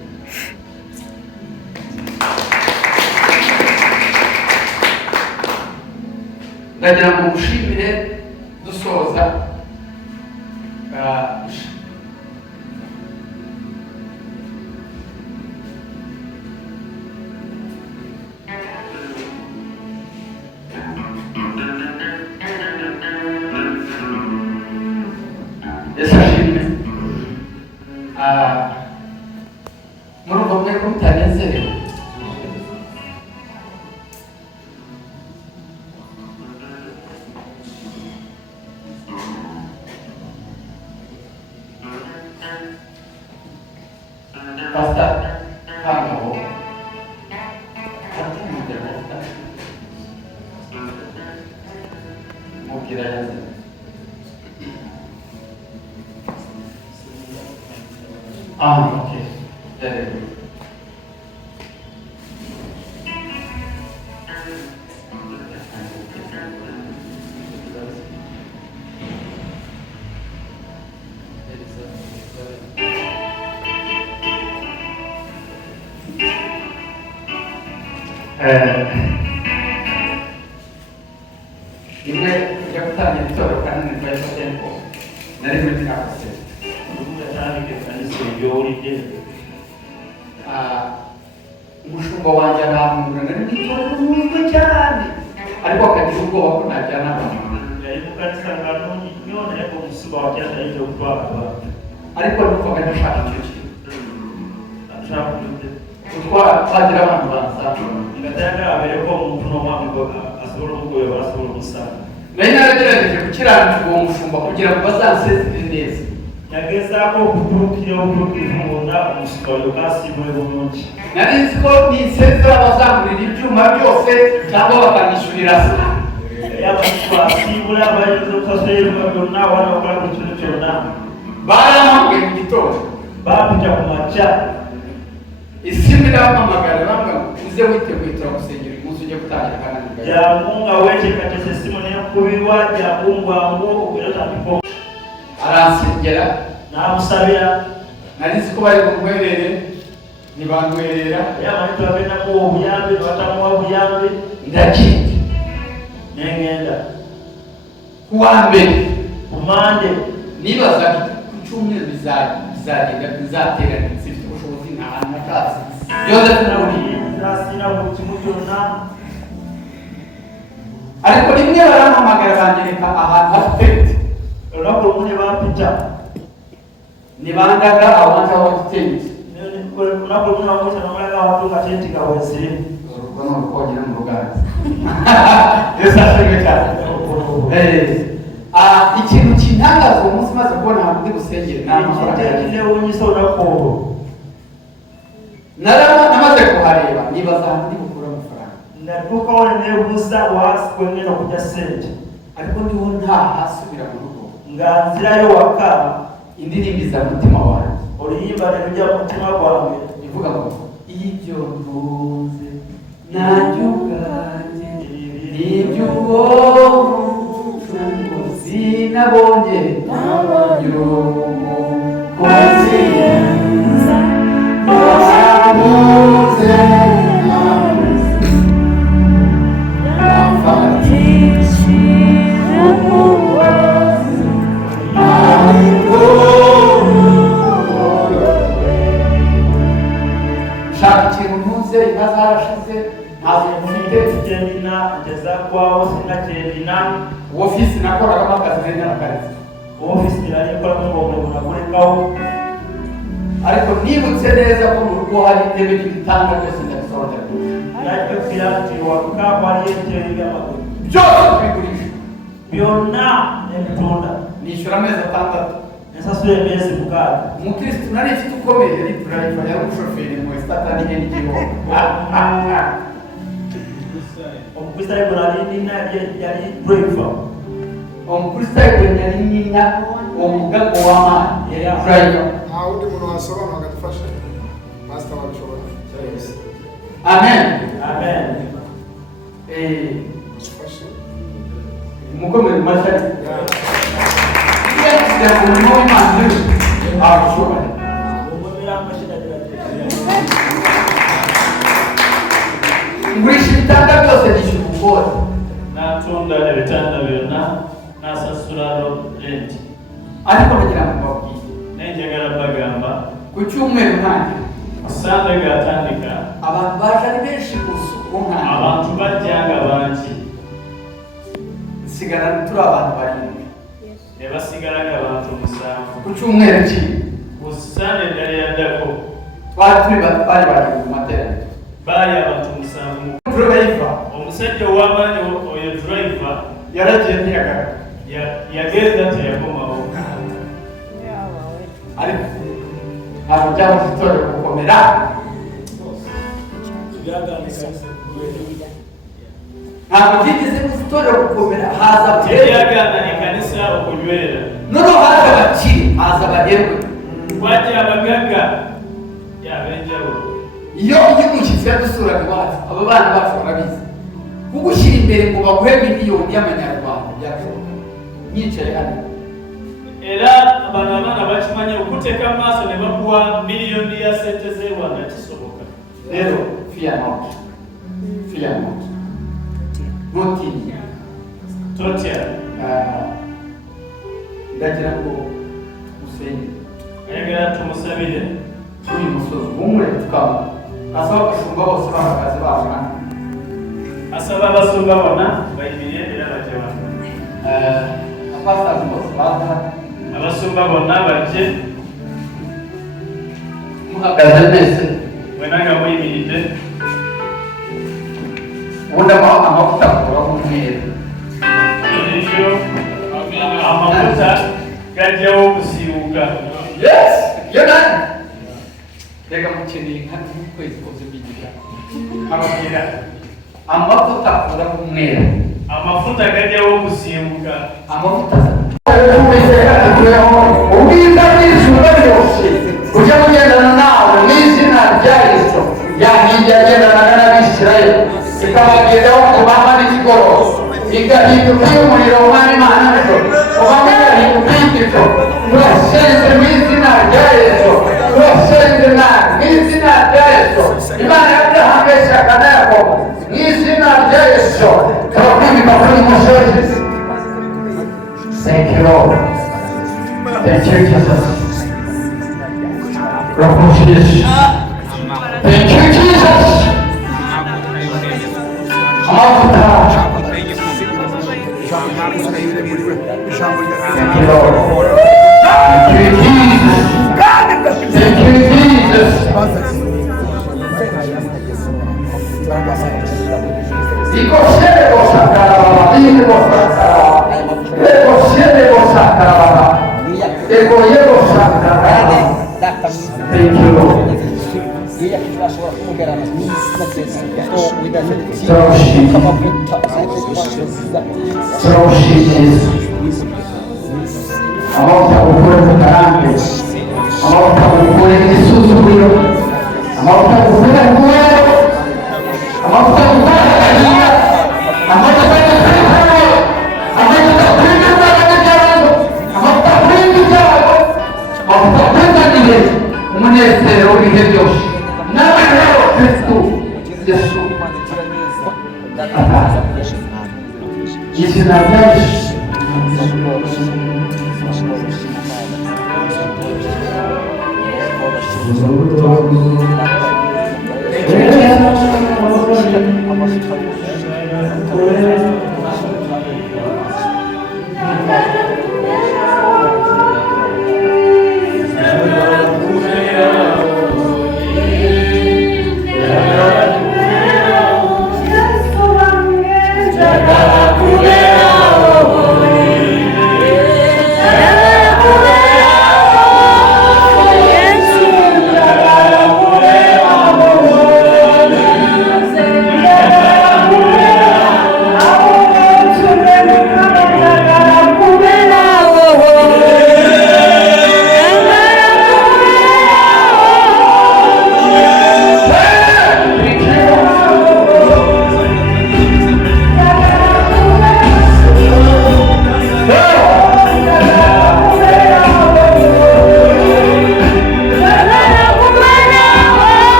ndagira ngo mushimire dusoza Yesu ashimwe. Murumva mwebwe mutanezerewe Pastor hano mubwira yaze okay. Very good. Rimwe ujya gutangira itorero kandi ntitwahise tempo nari muri kinakoze ubu cyane ke byowulidde umushumba wanjye arahangura nari n'itorero n'umutwe cyane ariko akagira ubwoba ko najyana abantu yali mu kanisa nga nungi nnyo naye omusiba wakyatayinza okutwala abantu ariko numvaga ndashaka icyo kintu akyakudde twagira abantu bansanga nga tayagala abeereko omuntu n'omwami asobola okugoyoba asobola okusanga naye naragerageje gukiranukirwa uwo mushumba kugira ngo bazansezere neza yagezaako okutuukira obutuukirivu bwonna omusiba oyo kaasiibule bulungi nari nzi ko ninsezera bazangurira ibyuma byose cyangwa bakanishyurira sima abasiba asiibula abayinza okusasula ebiba byonna awana okola buli kintu kyonna barampamagaye mu gitondo baapita ku makya isimu irampamagara bambwa uze witeguye turagusengera uyu munsi ujye gutangira akananiga jangu nga weekekatesa essimu nenkubirwa jangu mbwangu era otandika aransengera n'amusabira nari nzi ko bari bumwerere ntibantwerera naye amanyi twagendamu obuyambi nebatamuwa buyambi ndagenda nengenda ku wa mbere ku mande nibazaga ku cyumweru bizagenda bizaterana zifite ubushobozi nta hantu hatazi yozefu nawuriye zasina buli kimu kyonna ariko rimwe barampamagara banyereka ahantu hafite olunaku lumu ne bampita nibandaga abantu aho tenti olunaku lumu nabamwita nomulaga watu nga tenti nga bwezirimu urwo ni urukogera mu ruganza yesu ashimwe cyane ikintu kintangaza uwo munsi maze kubona ahantu ndi busengere kinewunyisa olunaku olwo namaze kuhareba nibaza ahantu ndi bukura amafaranga natuukawo neneebuuza waasi kwengenda okujja ssente ariko ndiho ntahasubira mu rugo nga nzirayo waka indirimbiza mutima wanjye oluyimba nelujja mu mutima gwange ivuga ngo ibyo ntunze nanjye ubwanjye n'iby'umucunguzi nabonye umukozi Nabuze shaka ikintu ntuze inka zarashize ntazo mfite kyendina ntezaggwawo sina kyendina ofisi nakoragamo akazi nari narakarize ofisi nali nkolamu ng'omulimu nagulekawo ariko nibutse neza ko mu rugo hari intebe n'ibitanda byose ndabisobanura nakibwira nti waka waliyo entebe y'amagulu byose tubigurisha byonna nebitunda nishyura amezi atandatu ensasula emyezi 6 umukristu nari mfite ukomeye yari driver yari umushoferi mu esitata n'NGO omukristo ariko nali nina yali driver omukristu ariko yari nina omugago w'amaani yari driver nta wundi muntu wasobanura agadufasha pasita wabishobora amen amen fashe mukomere mu mashyi yashyize ku murimo w'imana abishobora omwemera amashina ngurisha ibitanda byose nishyura ubukode natunda ebitanda byonna nasasula renti ariko nagira ngo mbabwire nenjagala bagamba ku cyumweru ntange sande gatandika abantu baje ari benshi ku isuku ntange abantu bajjanga bangi nsigara turi abantu barindwi ne basigalaga abantu 7 ku cyumweru kimwe ku sande endala yaddako bari barindwi mu materaniro baali abantu 7 driver omusajja ow'amaanyi oyo driver yaragiye ntiyagaragara yagenda teyakomawo ariko ntabwo byabasha itorero gukomera ntabwo byigeze mu itorero gukomera haza teryagaana ekanisa okunywera noneho haza abakire haza abaherwe wajja abagagga yabenjawulo iyo umushyitsi yadusuraga iwacu aba bana bacu barabizi kugushyira imbere ngo baguhe miliyoni y'amanyarwanda byashoboka nyicaye hano era bano abaana bakimanya okuteeka mu maaso ne bakuwa miliyoni ya sente z'e Rwanda kisoboka rero fear not ntutinye totya ndagira ngo usenge ayagala tumusabire uyu musozi umwe tukaba asaba abashumba bose bahagaze babona asaba abasumba bona bayibiriye era bajya abasaza bose baza abasumba bona bajye muhagaze neza wenanga muyibirije ubundi amavuta akuraho umweru iyo amavuta gajyaho gusibuka. yes yo nani reka mukeneye nka ukwezi kose bigira ababwira amavuta akuraho umweru amafuta gajyaho gusibuka amavuta ubwiza bw'ijuru ryose ujya kugendana nawe mu izina rya Yesu yahiye yagendanaga n'Abisirayeli ikabagezaho kubama n'ikigoroba igahinduka y'umuriro umwami Imana nijoro ubamo igahinduka y'igico turasenze mu izina rya Yesu turasenze nawe mu izina rya Yesu Imana ya Aburahamu Isaka na Yakobo mu izina rya Yesu turakwimika kuri musozi. Thank you, Lord. Thank you, Jesus. Thank you, Jesus. Amavuta. Thank you, Lord. Thank you, Jesus. Thank you, Jesus. Thank you, Lord. Amavuta gukura mu karande, amavuta gukura igisuzuguriro, amavuta gukura umwero, amavuta gukura agahinda, amavuta gukura amavuta kurinda imbaraga n'ibyago, amavuta kurinda ibyago, amavuta kurinda ibihe, umunezero w'ibihe byose. Nawe rero Kristo Yesu izina rya Yesu.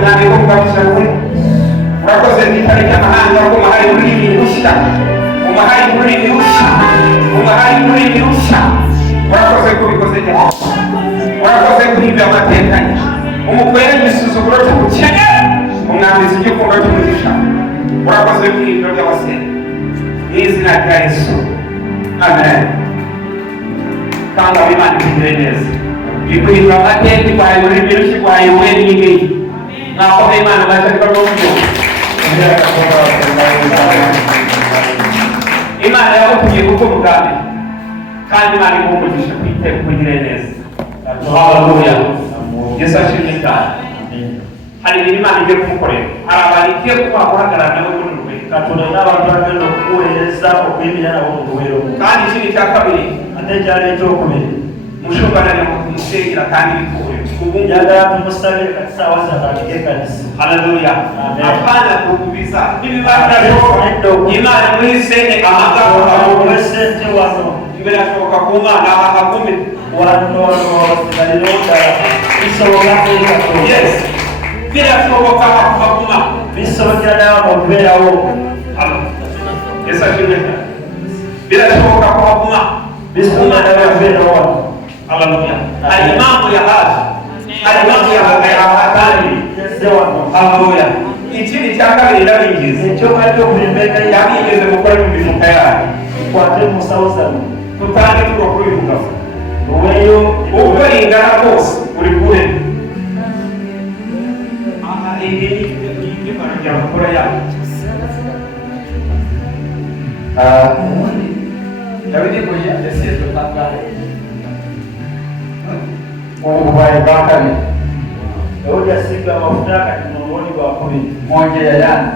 mwami ko mubafisha we urakoze n'itari ry'amahanga ko muhaye ururimi rushya umuhaye ururimi rushya umuhaye ururimi rushya urakoze kubikoze cyane urakoze guhindura amateka ye umukwere igisuzuguro cy'ubukene umwambizi igikundwa cy'umugisha urakoze guhindura by'abasenga mu izina rya Yesu amen kandi abimana ikigire neza ikuhindura amateka ikwaye ururimi rushya ikwaye ubuhe n'ibindi ntabwo abimana bacyarwa n'uburyo Imana yagutumye kuko umugambi kandi Imana igumugisha kwiteka kugire neza. Haleluya. Yesu ashimwe cyane. Hari ibintu Imana igiye kumukorera. Hari abantu igiye guhagarara nawe muri rwe. Katonda n'abantu bagenda okuweereza okuyimira nabo mu luweero. Kandi ikindi cya kabiri Ate ekyalo ekyokubiri mushumba nali mukusengera kandi bikuwe. njagala tumusabire kati saawa z'abantu ekkanisa. Haleluya. Amen. Apana kukubiza. Nibibanda Imana muhisenge amagabo Abawe sente wano imbere ashoboka ku Mana akakume. wano sigaliro ddala bisoboka kubeerawo. Yes. Birashoboka akuma. Bisobokera n'abantu okubeerawo. Yesu ashimwe cyane. Birashoboka akuma. Bisobokera n'abantu okubeerawo wano. Haleluya. Hari mambo ya haja. Hari mambo ya hatari. Yese wano. Haleluya. Ikindi cya kabiri ndabingiza. Ekyokubiri ky'okulimbeka Yabigeze gukora mu mifuka yayo. ikwate mu nsawo zano. Tutange tuko kubivuga. Oweeyo Uko ingana kose uri kure. Iyi ni maranja gukora yayo. Dawidi ngo yasizwe kangahe? Ububaye bwa kabiri. Dawudi yasiga amafuta kati mu ruboni rwa kubiri. Mwongera yani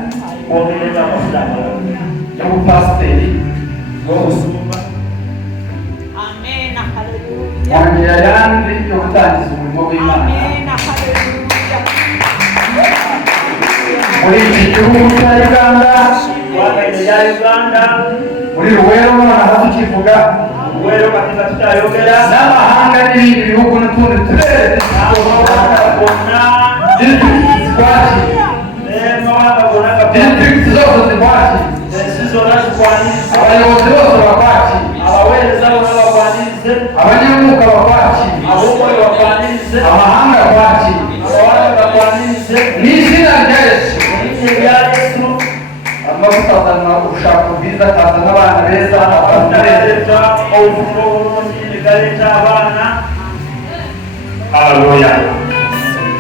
Kwongereza amafuta amalala. y'ubupasiteri N'obusumba. Amen. Hallelujah. mwongera yandi yo gutangiza umurimo w'Imana Amen. Hallelujah. muri iki gihugu cya Uganda Twagenda ya Uganda. muri Luweero nonaha tukivuga Luweero katika tutayogera. n'amahanga n'ibindi bihugu n'utundi turere N'amawanga gonna. district zigwaki N'amawanga gonna gapya. district zose zigwaki Ensi zonna zikwaniriza. abayobozi bose bakwaki Abaweereza bonna bakwanirize. abanyamwuka bakwaki Ab'omwoyo bakwanirize. amahanga bakwaki Amawanga bakwanirize. n'izina rya Yesu Erinnya lya Yesu. amavuta azana ushaka ubwiza akazana abana beza abantu beza Galeeta obufumo obulungi ne galeeta abaana. Haleluya.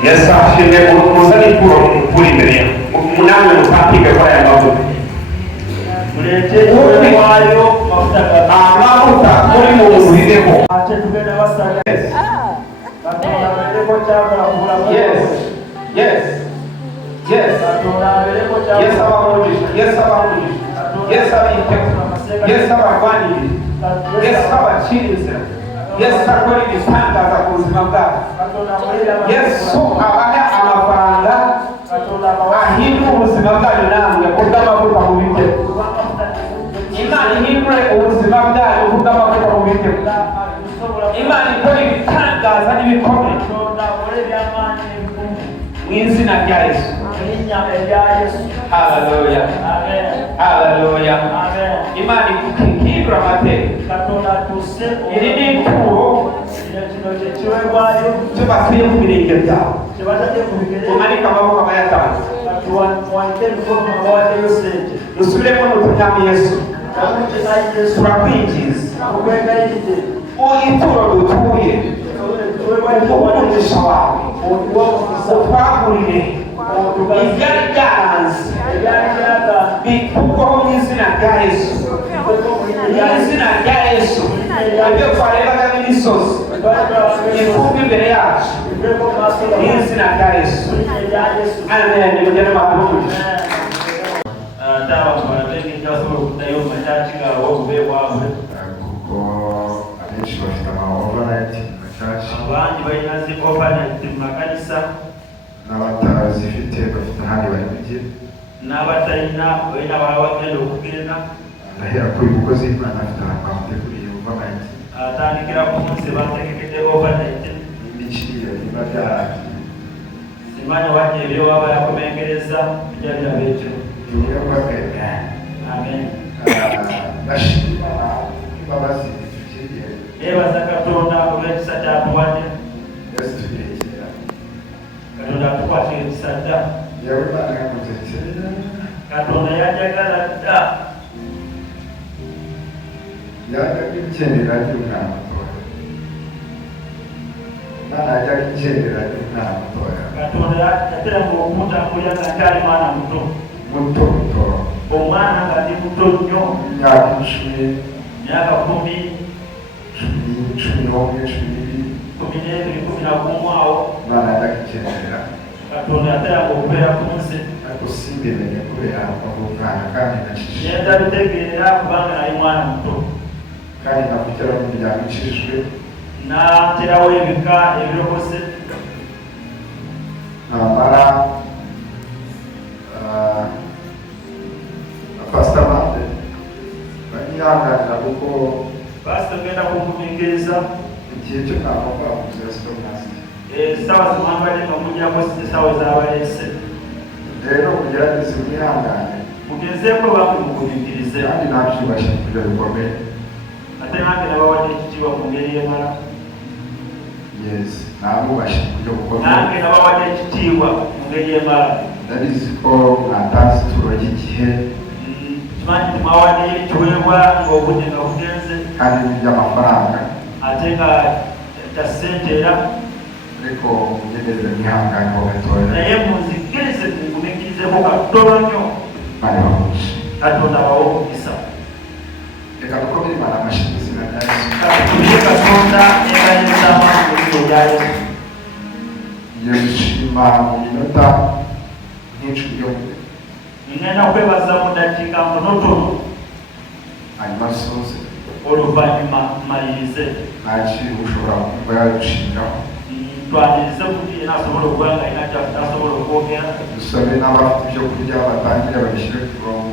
Yesu ashimwe muzani kuro kuri imbere ye. Munamwe mutapige kwa ya mavuta. Muleete ekiweebwayo mafuta ga Amavuta muri mu buhireko. ate tugenda basala. Katonda abeereko kyagambula. Yes. Yes. Yes. Katonda abeereko Yes abamugisha. Yes abamugisha. Yes abiteko. Yes abarwanirira. Yes abakiriza. Yes akora ibitangaza ku buzima bwabo. Katonda amuleera Yesu abaha amafaranga ahindura ubuzima bwanyu namwe kubw'amavuta mu bitego. Imana ihindure ubuzima bwanyu kubw'amavuta mu bitego. Imana ikora ibitangaza n'ibikomeye mu izina rya Yesu. Haleluya. Haleluya. Imana ihindura amateka. Iri ni ituro cyo bakwiye ku birenge byabo. Umanike amaboko abayatanze. Dusubiremo n'utunami Yesu. Turakwinjiza. Ituro dutuye. Umugisha wawe. Utwagurire. Ibyari byaranze. Bikurwaho mu izina rya Yesu. Mu izina rya Yesu. Ibyo twarebaga n'imisozi. Bikurwe imbere yacu. Mu izina rya Yesu. Amen. Nimujyane amahoro umugisha. Ate abantu barategeka basobola okuddayo mu makyaki gaabwe obube bwabwe. kuko abenshi bafite ama overnight mu macyaki Abangi balina zi overnight mu makanisa n'abatazifite bafite ahandi bari bujye. n'abatalina balina balala bagenda okugenda. Ndahera kuri umukozi w'Imana afite ahantu hamuteguriye overnight Atandikira ku munsi bategekedde overnight. n'ibiciro biba byarangiye. simanya waje leo baba yakumengereza byali abetyo. Ndiyo kwakeka. Amen. Bashima imbabazi tukiye. Eba zakatonda olw'ekisa kyatuwadde. Yesu tukirekera. Katonda atukwatira ekisada. Yawe Imana yakutekerera. Katonda yajagala dda. Yajagala y'umwana mutoya. Imana yajagala y'umwana mutoya. Katonda yateranga okumutambulira nga nkyali mwana muto. Muto. Omwana nga ndi muto nnyo. Myaka 10. Myaka 10. 11, 12. awo. Imana yajagala. Katonda yateranga okubeera ku nsi. Akusimbire kubera omwana kandi nakishije. Yenda bitegeera kubanga nali mwana muto. Kandi nakutera mu miryango ikijijwe. Naterawo ebika ebirokose. Namara Pastor Mande banyihanganira kuko Pastor ngenda kumumingiriza. igihe cyo ntabwo bavuze sitomasi. Sawa zimwambale mamujyako sawa zabalese. Rero kugerageza mwihangane. Mugezeeko bamwe mukubikirize. Kandi nabyubashye kugira bikomeye. Ate nange nabawadde ekitiibwa mu ngeri y'emala. Yes, nabubashye kugira bikomeye. Nange nabawadde ekitiibwa mu ngeri y'emala. Ndabizi ko mwatanze ituro ry'igihe. Kimanyi mwawadde ekiweebwa ng'obudde nga bugenze. Kandi n'iby'amafaranga. Ate nga kya ssente era. Ariko mugenderere mwihangane ho gatoya. Naye munzikirize mumikirizeho katono nnyo. Bali bamushi. Katonda abawe omukisa. Reka dukomere Imana amashyi mu izina rya Yesu. Katuye Katonda nebayiriza amaanyi mu linnya lya Yesu. Ngiye gushima mu minota nk'icumi yo ngenda kwebaza mu ddakiika ntonotono. hanyuma dusoze. Oluvannyuma mmalirize. Naki ushobora kuba yadushingaho. Twanirize kuti yena asobola okuba nga alina ky'asobola okwogera. Dusabe n'abafite ibyo kurya batangire babishyire ku murongo.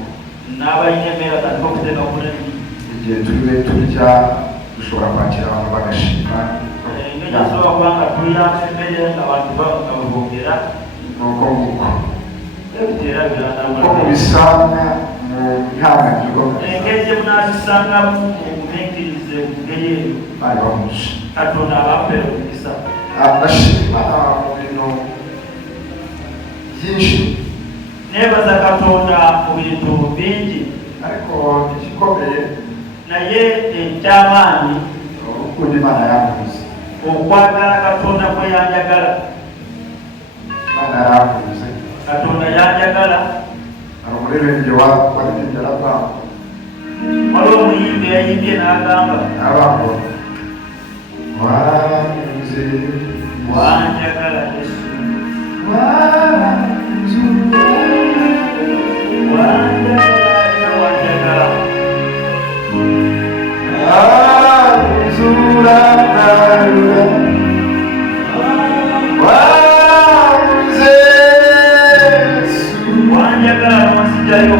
N'abalina emmere batandika okuteeka ku nnimi. Igihe turiwe turya dushobora kwakira abantu bagashima. Engeri asobola kuba nga tulya emmere ng'abantu nga boogera. Nuko nguko. Ebiteera biratambula. Ko mubisanga mu bihanganirwa. Engeri gye munaazisangamu mugumiikirize mu ngeri eyo. Bali bamushi. Katonda abape omukisa. Ndashima mu bintu byinshi. Neebaza Katonda mu bintu bingi. Ariko igikomeye naye ekyamaanyi urukundo Imana yankunze. okwagala Katonda kwe yanjagala. Imana yankunze. Katonda yanjagala. Hari umuririmbyi waririmbye aravuga waliwo omuyimbi yayimbye n'agamba ngo wankunze wanjagala Yesu wanjagala era wanjagala wanjagala nonsijayo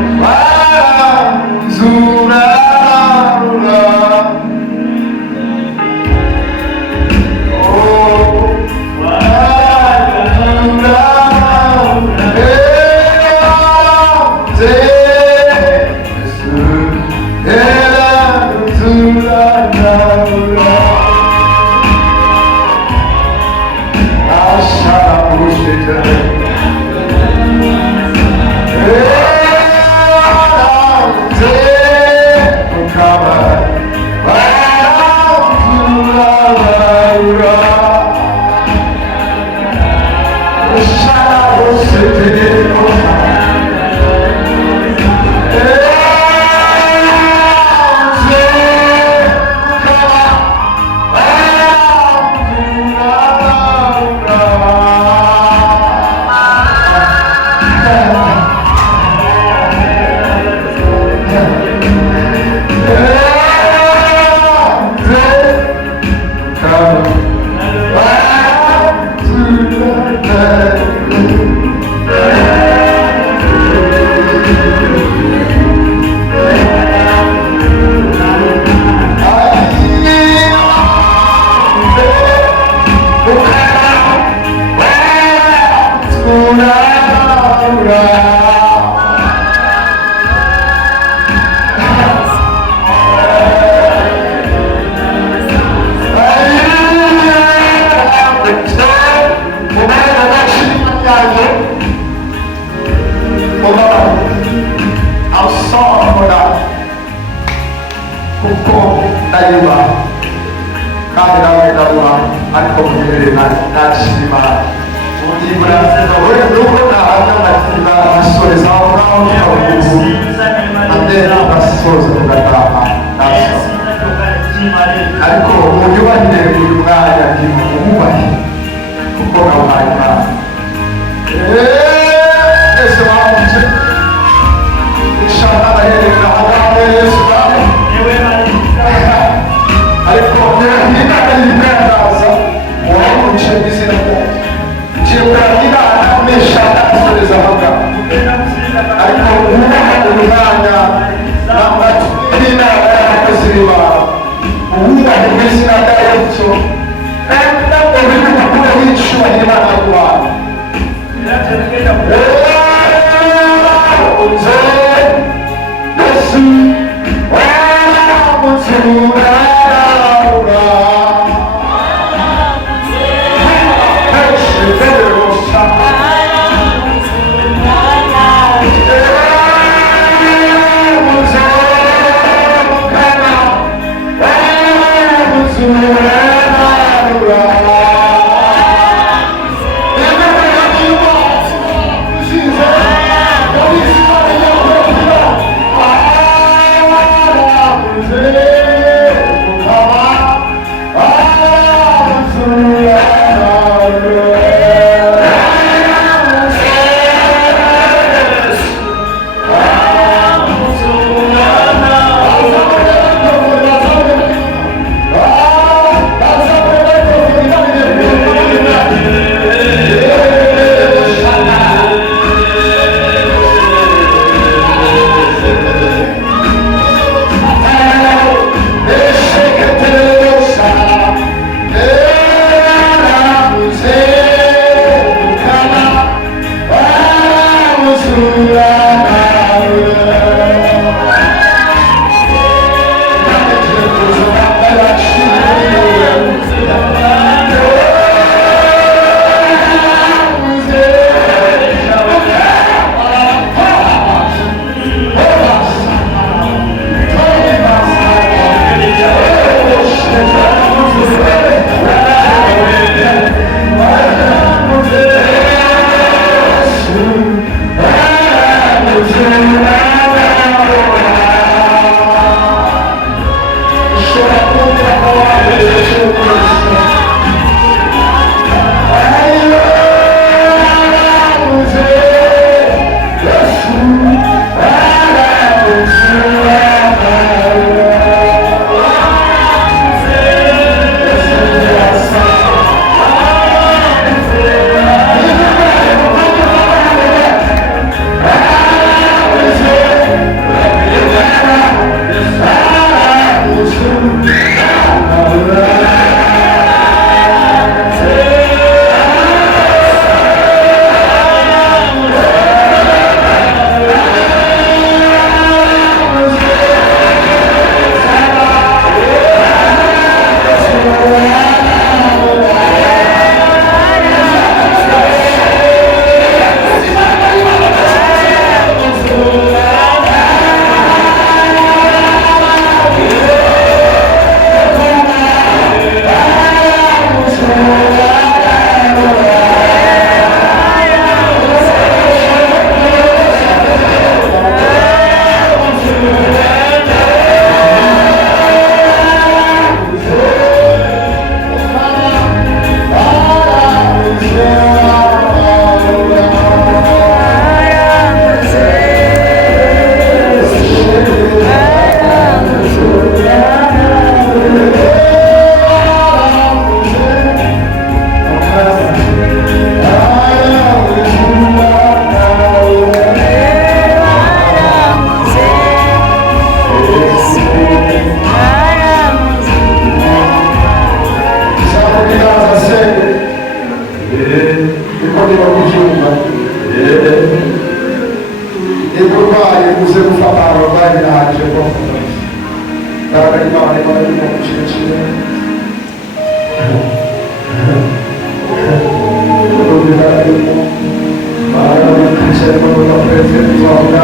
Hey! ariko umuyubahire uyu mwanya ntimumubahe kuko nawuhaye Imana. Yesu wamutse ishaka abahereza abana Yesu nawe ariko n'imana y'ibitangaza uwamuce izina ryayo kiyobora Imana nishaka gusoreza ahabwa ariko ububaha uyu mwanya n'inama y'abakozi b'Imana ububahe bw'izina rya Yesu kandi ntabwo biri gukura w'icyubahiro Imana y'Imana wabaye birahagije bwoko bwose garagara imana imana irimo ku kintu kimwe bigaragara Mara kichet ko na prete zona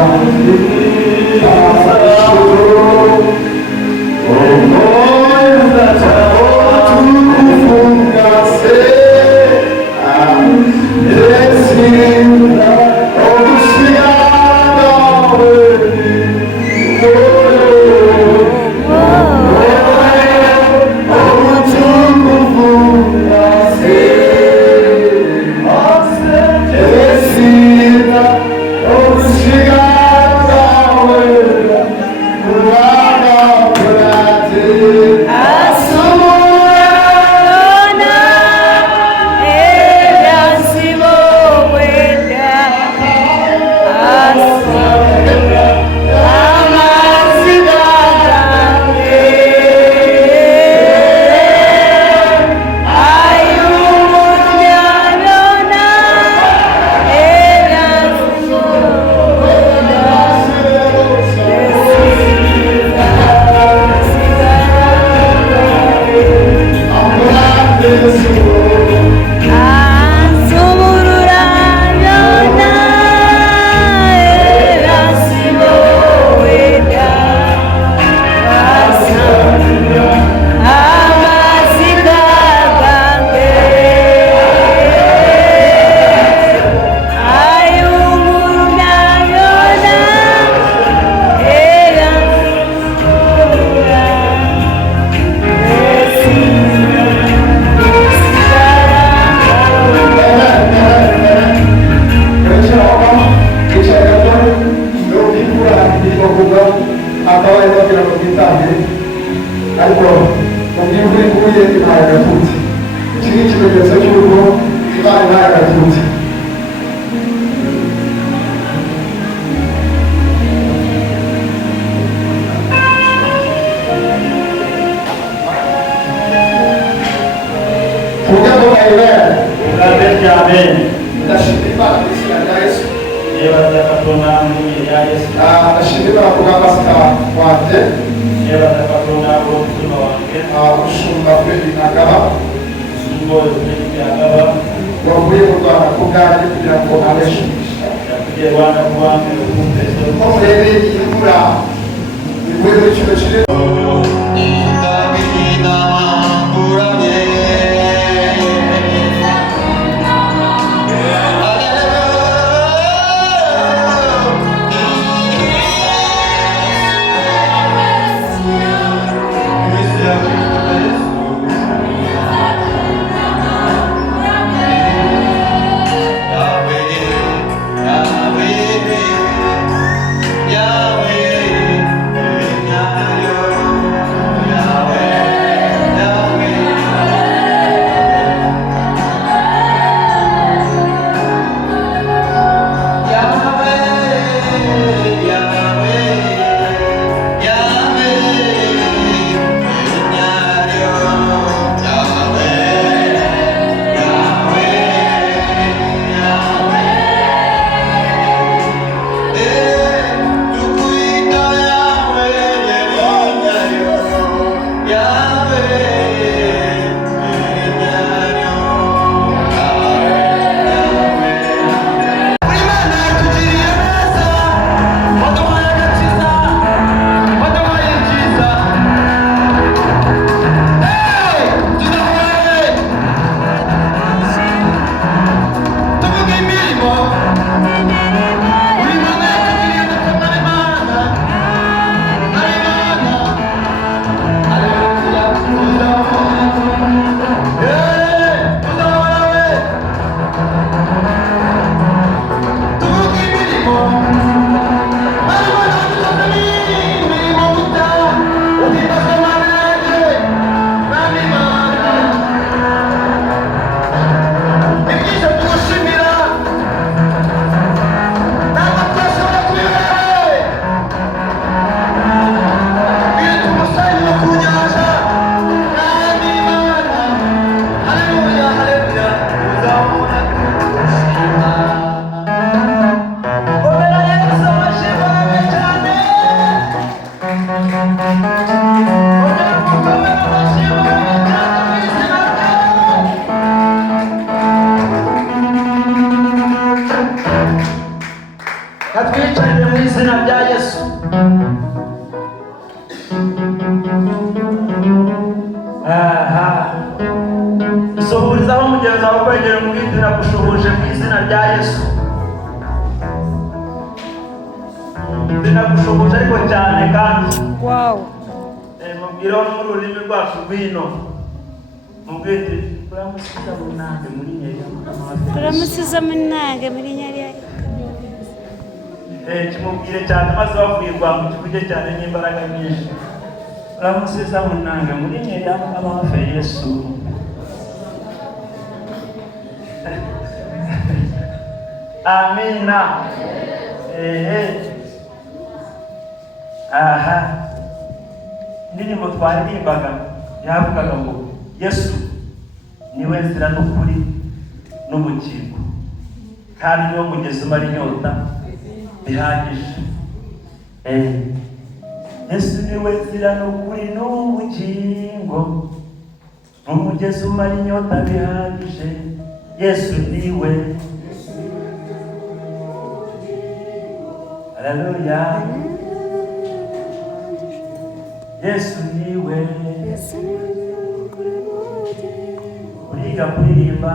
Yahweh, katwicarire mu izina rya Yesu. Aha, suhurizaho mugenzi wawe kwegera umubwire ndagushuhuje mu izina rya Yesu. Ndagushuhuje ariko cyane kandi Wow. mubwireho n'ururimi rwacu rwino. Mubwire uramusiza munange muri Nyeri. Turamusiza munange muri Nyeri. Kimubwire cyane maze bavuye rwangu kivuge cyane n'imbaraga nyinshi. Uramusiza munange muri Nyeri amafe Yesu. Amina. Aha. Indirimbo twaririmbaga yavugaga ngo Yesu niwe nzira n'ukuri n'ubugingo, kandi niwo mugezi umara inyota bihagije. Yesu niwe nzira n'ukuri n'ubugingo, n'umugezi umara inyota bihagije. Yesu niwe. Haleluya. Yesu niwe. Uriga kuririmba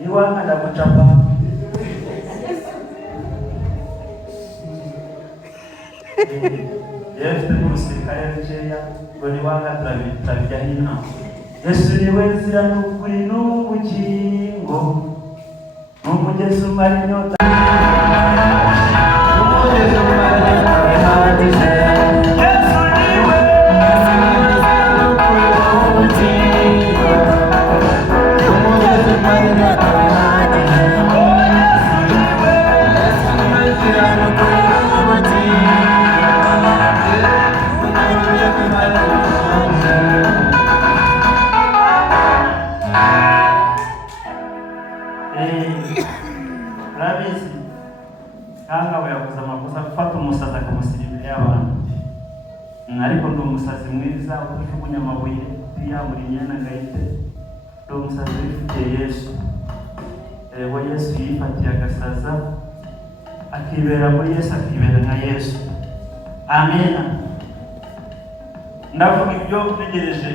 niwanga ndagucapa. Yesu n'umusirikare w'ikeya ngo niwanga turabijya hino. Yesu niwe nzira n'ukuri n'ubugingo, n'umugezi umara inyota. N'umugezi umara inyota bihagije. Yesu niwe. N'umugezi umara inyota bihagije. Yesu niwe. Yesu niwe nzira n'ukuri n'ubugingo. Urabizi kanga we yakoze amakosa gufata umusazi akamusira imbere y'abantu, ariko ndi umusazi mwiza ujugunya amabuye yiyambura imyenda ngahite. Ndi umusazi wifitiye Yesu. Rero Yesu yifatiye agasaza akibera muri Yesu, akibera nka Yesu. Amina. Ndavuga ibyo ntegereje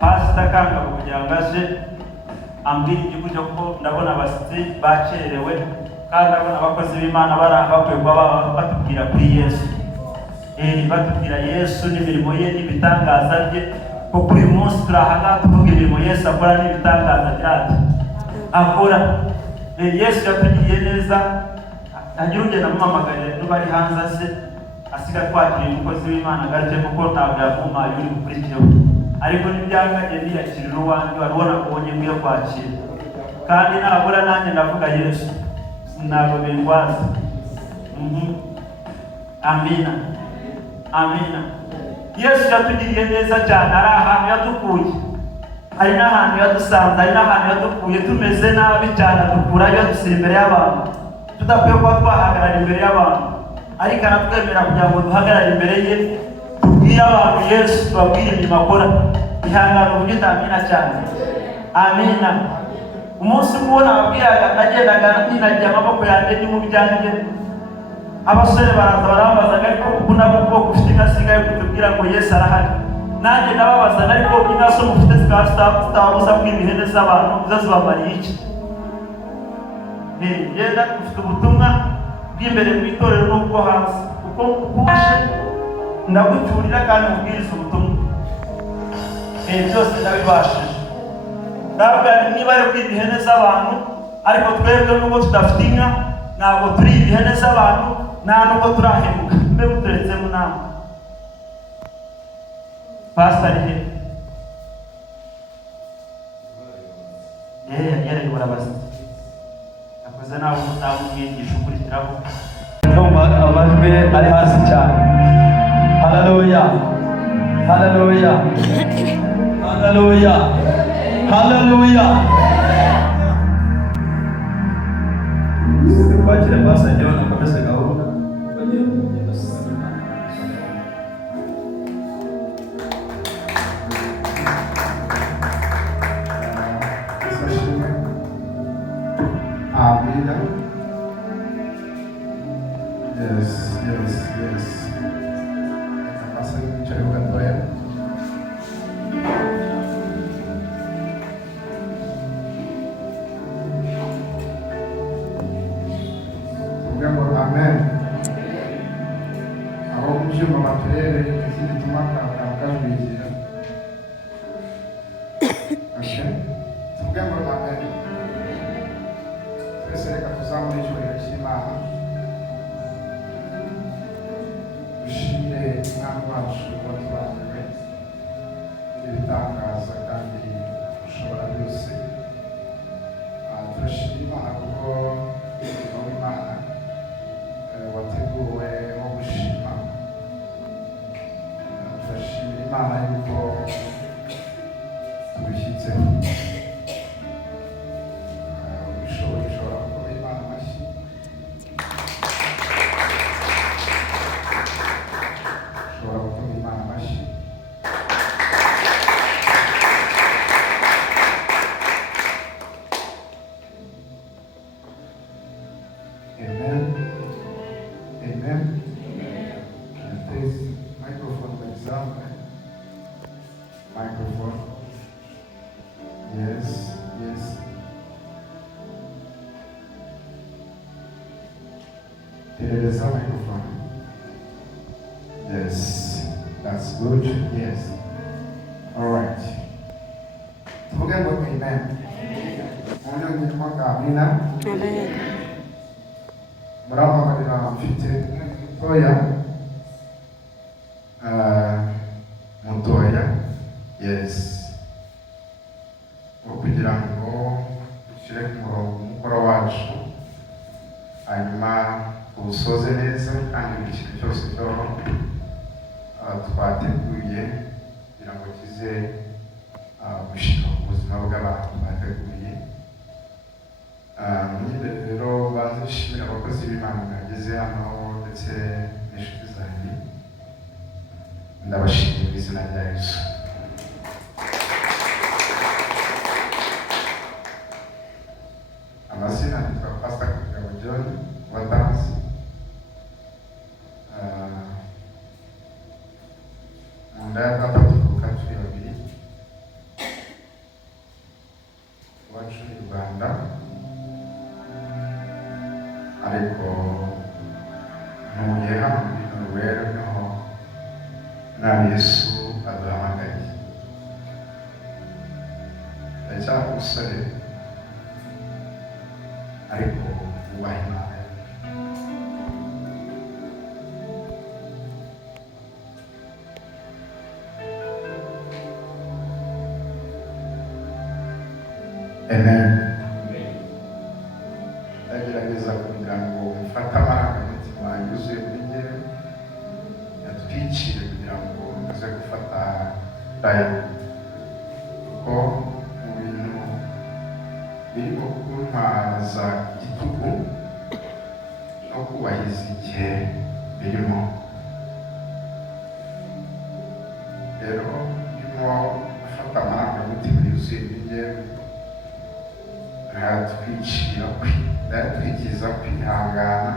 pasita kanga kugira ngo aje ambwira igihugu ko ndabona abasitsi bakerewe, kandi ndabona abakozi b'Imana bakwiye kuba batubwira kuri Yesu. Batubwira Yesu n'imirimo ye n'ibitangaza bye, kuko uyu munsi turi aha ngaha tuvuga imirimo Yesu akora n'ibitangaza byatyo akora. Yesu yatugiriye neza, agira ugenda amumamagarira n'uba ari hanze aze asiga twakiriye umukozi w'Imana agaruke, kuko ntabwo yamumaye uri gukurikiyeho. Ariko n'ibyanganye niyakirira uwanjye wari ubonye nkwiye kwakira, kandi nabura nanjye ndavuga Yesu ntabwo bindwaza. Amina. Amina. Yesu yatugiriye neza cyane. Ari ahantu yadukuye, hari n'ahantu yadusanze, hari n'ahantu yadukuye tumeze nabi cyane, adukurayo dusira imbere y'abantu tudakwiye kuba twahagarara imbere y'abantu, ariko aratwemera kugira ngo duhagarare imbere ye tubwire abantu Yesu, tubabwire imirimo akora. Ihangane uburyo utamina cyane. Amina. Umunsi umwe nababwiraga nagendaga ninagiye amaboko yanjye ni mu byanjye, abasore baraza barambaza ariko ubu nabwo ubwoko ufite inka sigaye kutubwira ngo Yesu arahari. Nanjye ndababaza ariko inka zo mufite zitababuza kwiba ihene z'abantu zo zibamariye iki? Ngenda ufite ubutumwa bw'imbere mu itorero n'ubwo hanze, kuko uje ndagucyurira kandi mubwiriza ubutumwa. Byose ndabibashije. Ndavuga niba ari kwiba ihene z'abantu, ariko twebwe nubwo tudafite inka ntabwo turi ihene z'abantu, nta nubwo turahemuka. Mbe muturetse mu nama. Pastor ari he? Yari barabaza. Akoze nawe umwigisha ukurikiraho. Ndumva amajwi ari hasi cyane. Haleluya. Haleluya. Haleluya. Haleluya. Twakire Pastor John akomeze gahunda. Amina. Yes. Pasa bicara gatoya. Tuvuge ngo amen. Aho mubyumva amaturere ikindi gituma kajwigira. Okay. Tuvuge ngo amen. Twese reka tuzamure icyubahiro cy'Imana. Dushimire umwami wacu watubaniriwe ibitangaza kandi ushobora byose. Turashimira Imana kuko umurimo w'Imana wateguwe wo gushima. Turashimira Imana yuko tubishyizeho. Ushobora gukora Imana amashyi. Ushobora gukora Imana amashyi. Amen. Please, microphone for example. Microphone. Yes. There is a microphone. Yes. That's good. Yes. All right. Tuvuge ngo amen. Umuntu nyuma Amina. Amen. Muramubarira mfite mutoya. Yes. Kugira ngo dushyire ku murongo umukoro wacu, hanyuma uwusoze neza kandi buri kintu cyose cyo twateguye kugira ngo kize gushyira ku buzima bw'abantu bateguye. Nyine rero baze nshimira abakozi b'Imana mwageze hano ndetse n'inshuti zanjye. Ndabashimiye mu izina rya Yesu. Amazina nitwa Pastor Kagabo John Watanzi. Munda ya data tuvuka turi babiri. Iwacu ni Rwanda. Ariko ntuye hano muri Noruwera niho Umwami Yesu aduhamagaye. Ndacyari umusore ariko wubaha Imana. Amen. Ndagerageza kugira ngo mfate amarangamutima yuzuye muri njyewe yatwicire kugira ngo nze gufata time, kuko mu bintu birimo kuntwaza igitugu no kubahiriza igihe birimo. Rero ndimo gufata amarangamutima yuzuye muri njyewe, ndayatwikiriza kwihangana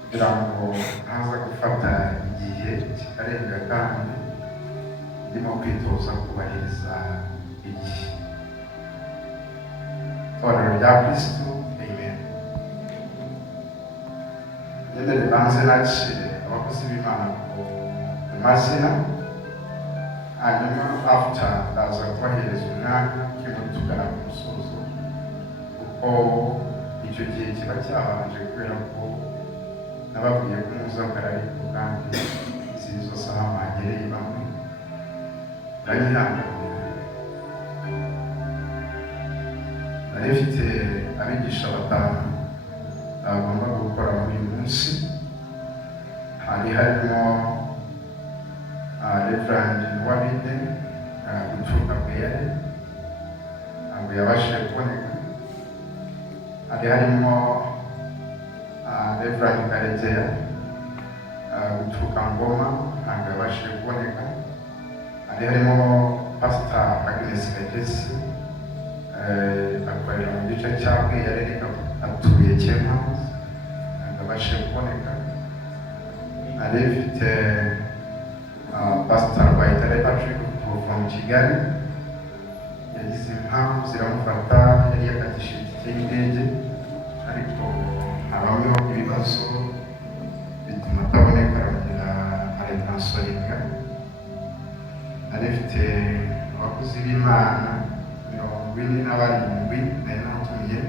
kugira ngo ntaza gufata igihe kikarenga kandi ndimo kwitoza kubahiriza igihe. Itorero rya Kristo, amen. Ngendere banze nakire abakozi b'Imana ku mazina, hanyuma after ndaza kubahereza umwanya kirimo tugana ku musozo, kuko icyo gihe kiba cyabanje kubera ko nababwiye ko muzakora ariko kandi izi zose aho mwagereye bamwe baranyihanganira. Nari mfite abigisha batanu bagomba gukora muri uyu munsi. Hari harimo Reverend Wabide guturuka Bweyare, ntabwo yabashije kuboneka. Hari harimo Reverend Karegeya guturuka Ngoma, ntabwo yabashije kuboneka. Hari harimo Pastor Agnes Kagesi akorera mu gice cya Bweyare atuye Cyemazi abashe kuboneka. Nari mfite Pastor Rwayitare Patrick kuva mu Kigali, yagize impamvu ziramufata, yari yakatishije itike y'indege ariko habamo ibibazo bituma ataboneka, aratansoringa. Nari mfite abakozi b'Imana 47 nari natumiye,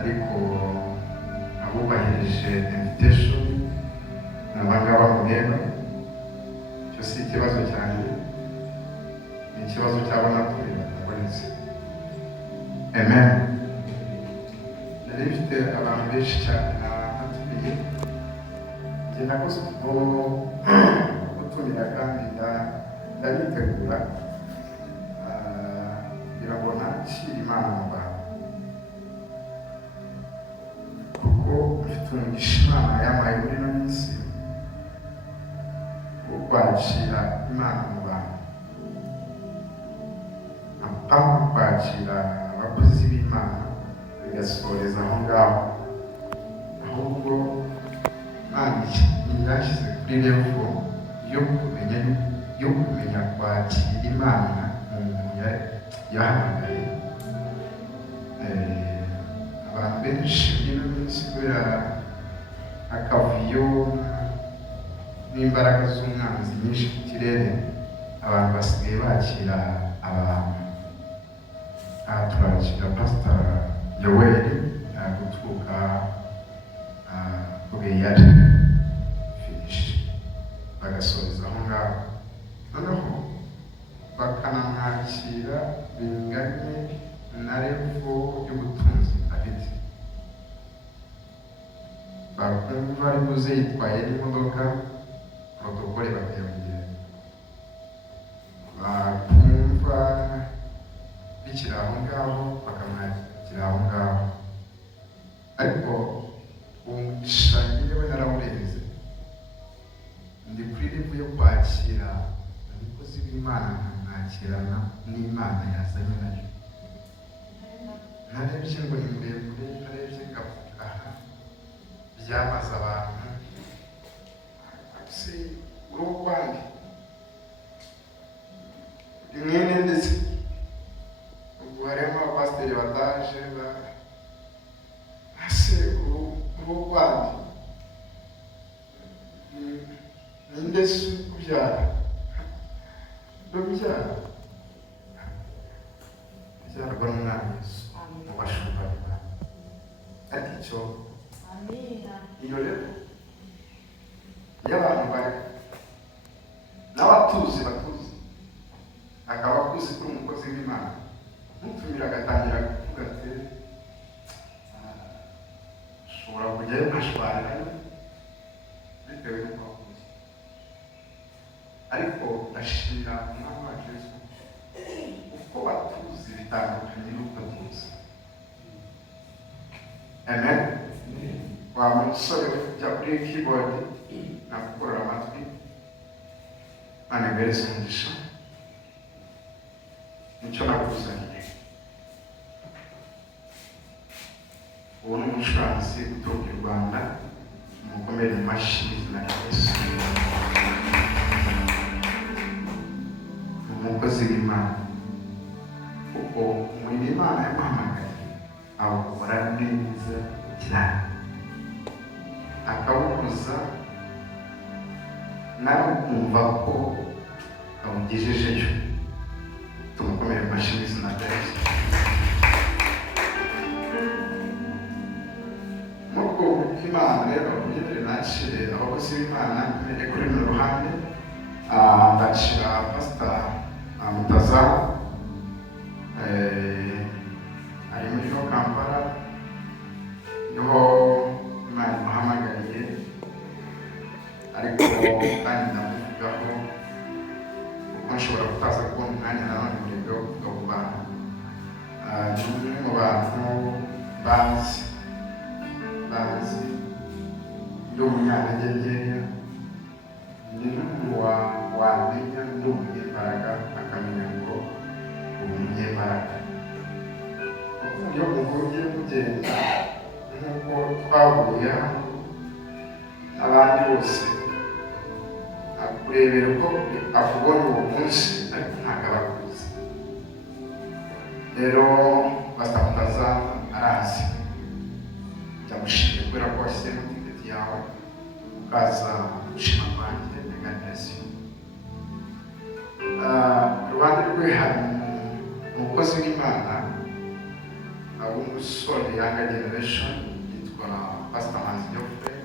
ariko abubahirije invitation n'abangaba mureba. Icyo si ikibazo cyane, ni ikibazo cy'abana tureba abonetse. Amen. Nari mfite abantu benshi cyane natumiye, njye nakoze gutumira kandi ndanitegura kugira ngo nakire Imana mu bantu, kuko mfite umugisha Imana yampaye muri ino minsi wo kwakira Imana mu bantu, apana kwakira abakozi b'Imana bigasoreza aho ngaho, ahubwo Imana yashyize kuri level yo kumenya kwakira Imana mu muntu yahamagaye. Abantu benshi b'ino minsi kubera akavuyo n'imbaraga z'umwanzi nyinshi mu kirere, abantu basigaye bakira abantu. Aha turakira Pastor Yoweri guturuka Bweyare finish, bagasoreza aho ngaho, noneho bakanamwakira binganye na level y'ubutunzi afite. Bakumva ari buze yitwaye n'imodoka, protokole bakayamugira. Bakumva bikiri aho ngaho, bakamwakira aho ngaho. Ariko umugisha njyewe narawurenze, ndi kuri level yo kwakira abakozi b'Imana, nkamwakirana n'Imana yazanye nayo. Narebye ngo ni muremure, narebye ngavuga aha byamaze abantu, se uruhu rwanjye mwene ndetse ubwo harimo abapasiteri bataje ase uruhu rwanjye ninde se kubyara rubyara byarwa n'Umwami Yesu mu bashumba b'Imana. Ati icyo iyo rero y'abantu bari n'abatuzi batuzi, akaba akuzi kuri umukozi w'Imana, mutumira agatangira kuvuga ati ushobora kujyayo nkashwarirayo bitewe n'uko wakuze. Ariko ndashimira Umwami wacu Yesu uko batuzi bitandukanye n'uko tuzi. Amen. Wa musore ujya kuri keyboard nagukorera amatwi, anagereza umugisha, nicyo nakuzaniye. Uwo ni umucuranzi uturuka i Rwanda, umukomere mu mashyi izina rya Yesu. Umukozi w'Imana, kuko umurimo Imana yamuhamagaye awukora neza cyane, akawukuza nawe ukumva ko awugejejeyo. Tumukomere mu mashyi izina rya Yesu. Nk'uko Imana rero ugendere nakire abakozi b'Imana, mbere kuri runo ruhande ndakira Pastor Mutaza, ari muri Kampala, niho Imana imuhamagariye, ariko kandi ndamuvugaho kuko nshobora kutaza kubona umwanya nanone murebe wo kuvuga ku bantu. Ni umwe mu bantu banzi ndi umunyantege nkeya, ni n'umuntu wamenya ndi umunyembaraga akamenya ngo uri umunyembaraga. iyo muhuye mugenda nk'uko twahuye hano n'abandi bose akurebera uko akubona uwo munsi ariko ntabwo aba akuzi. Rero basitamukaza arazi ndamushimiye kubera ko washyizemo tiketi yawe ukaza gushima kwanjye meganizasiyo. Iruhande rwe hari umukozi w'Imana w'umusore yanga generation yitwa Pastor Manzi Geoffrey.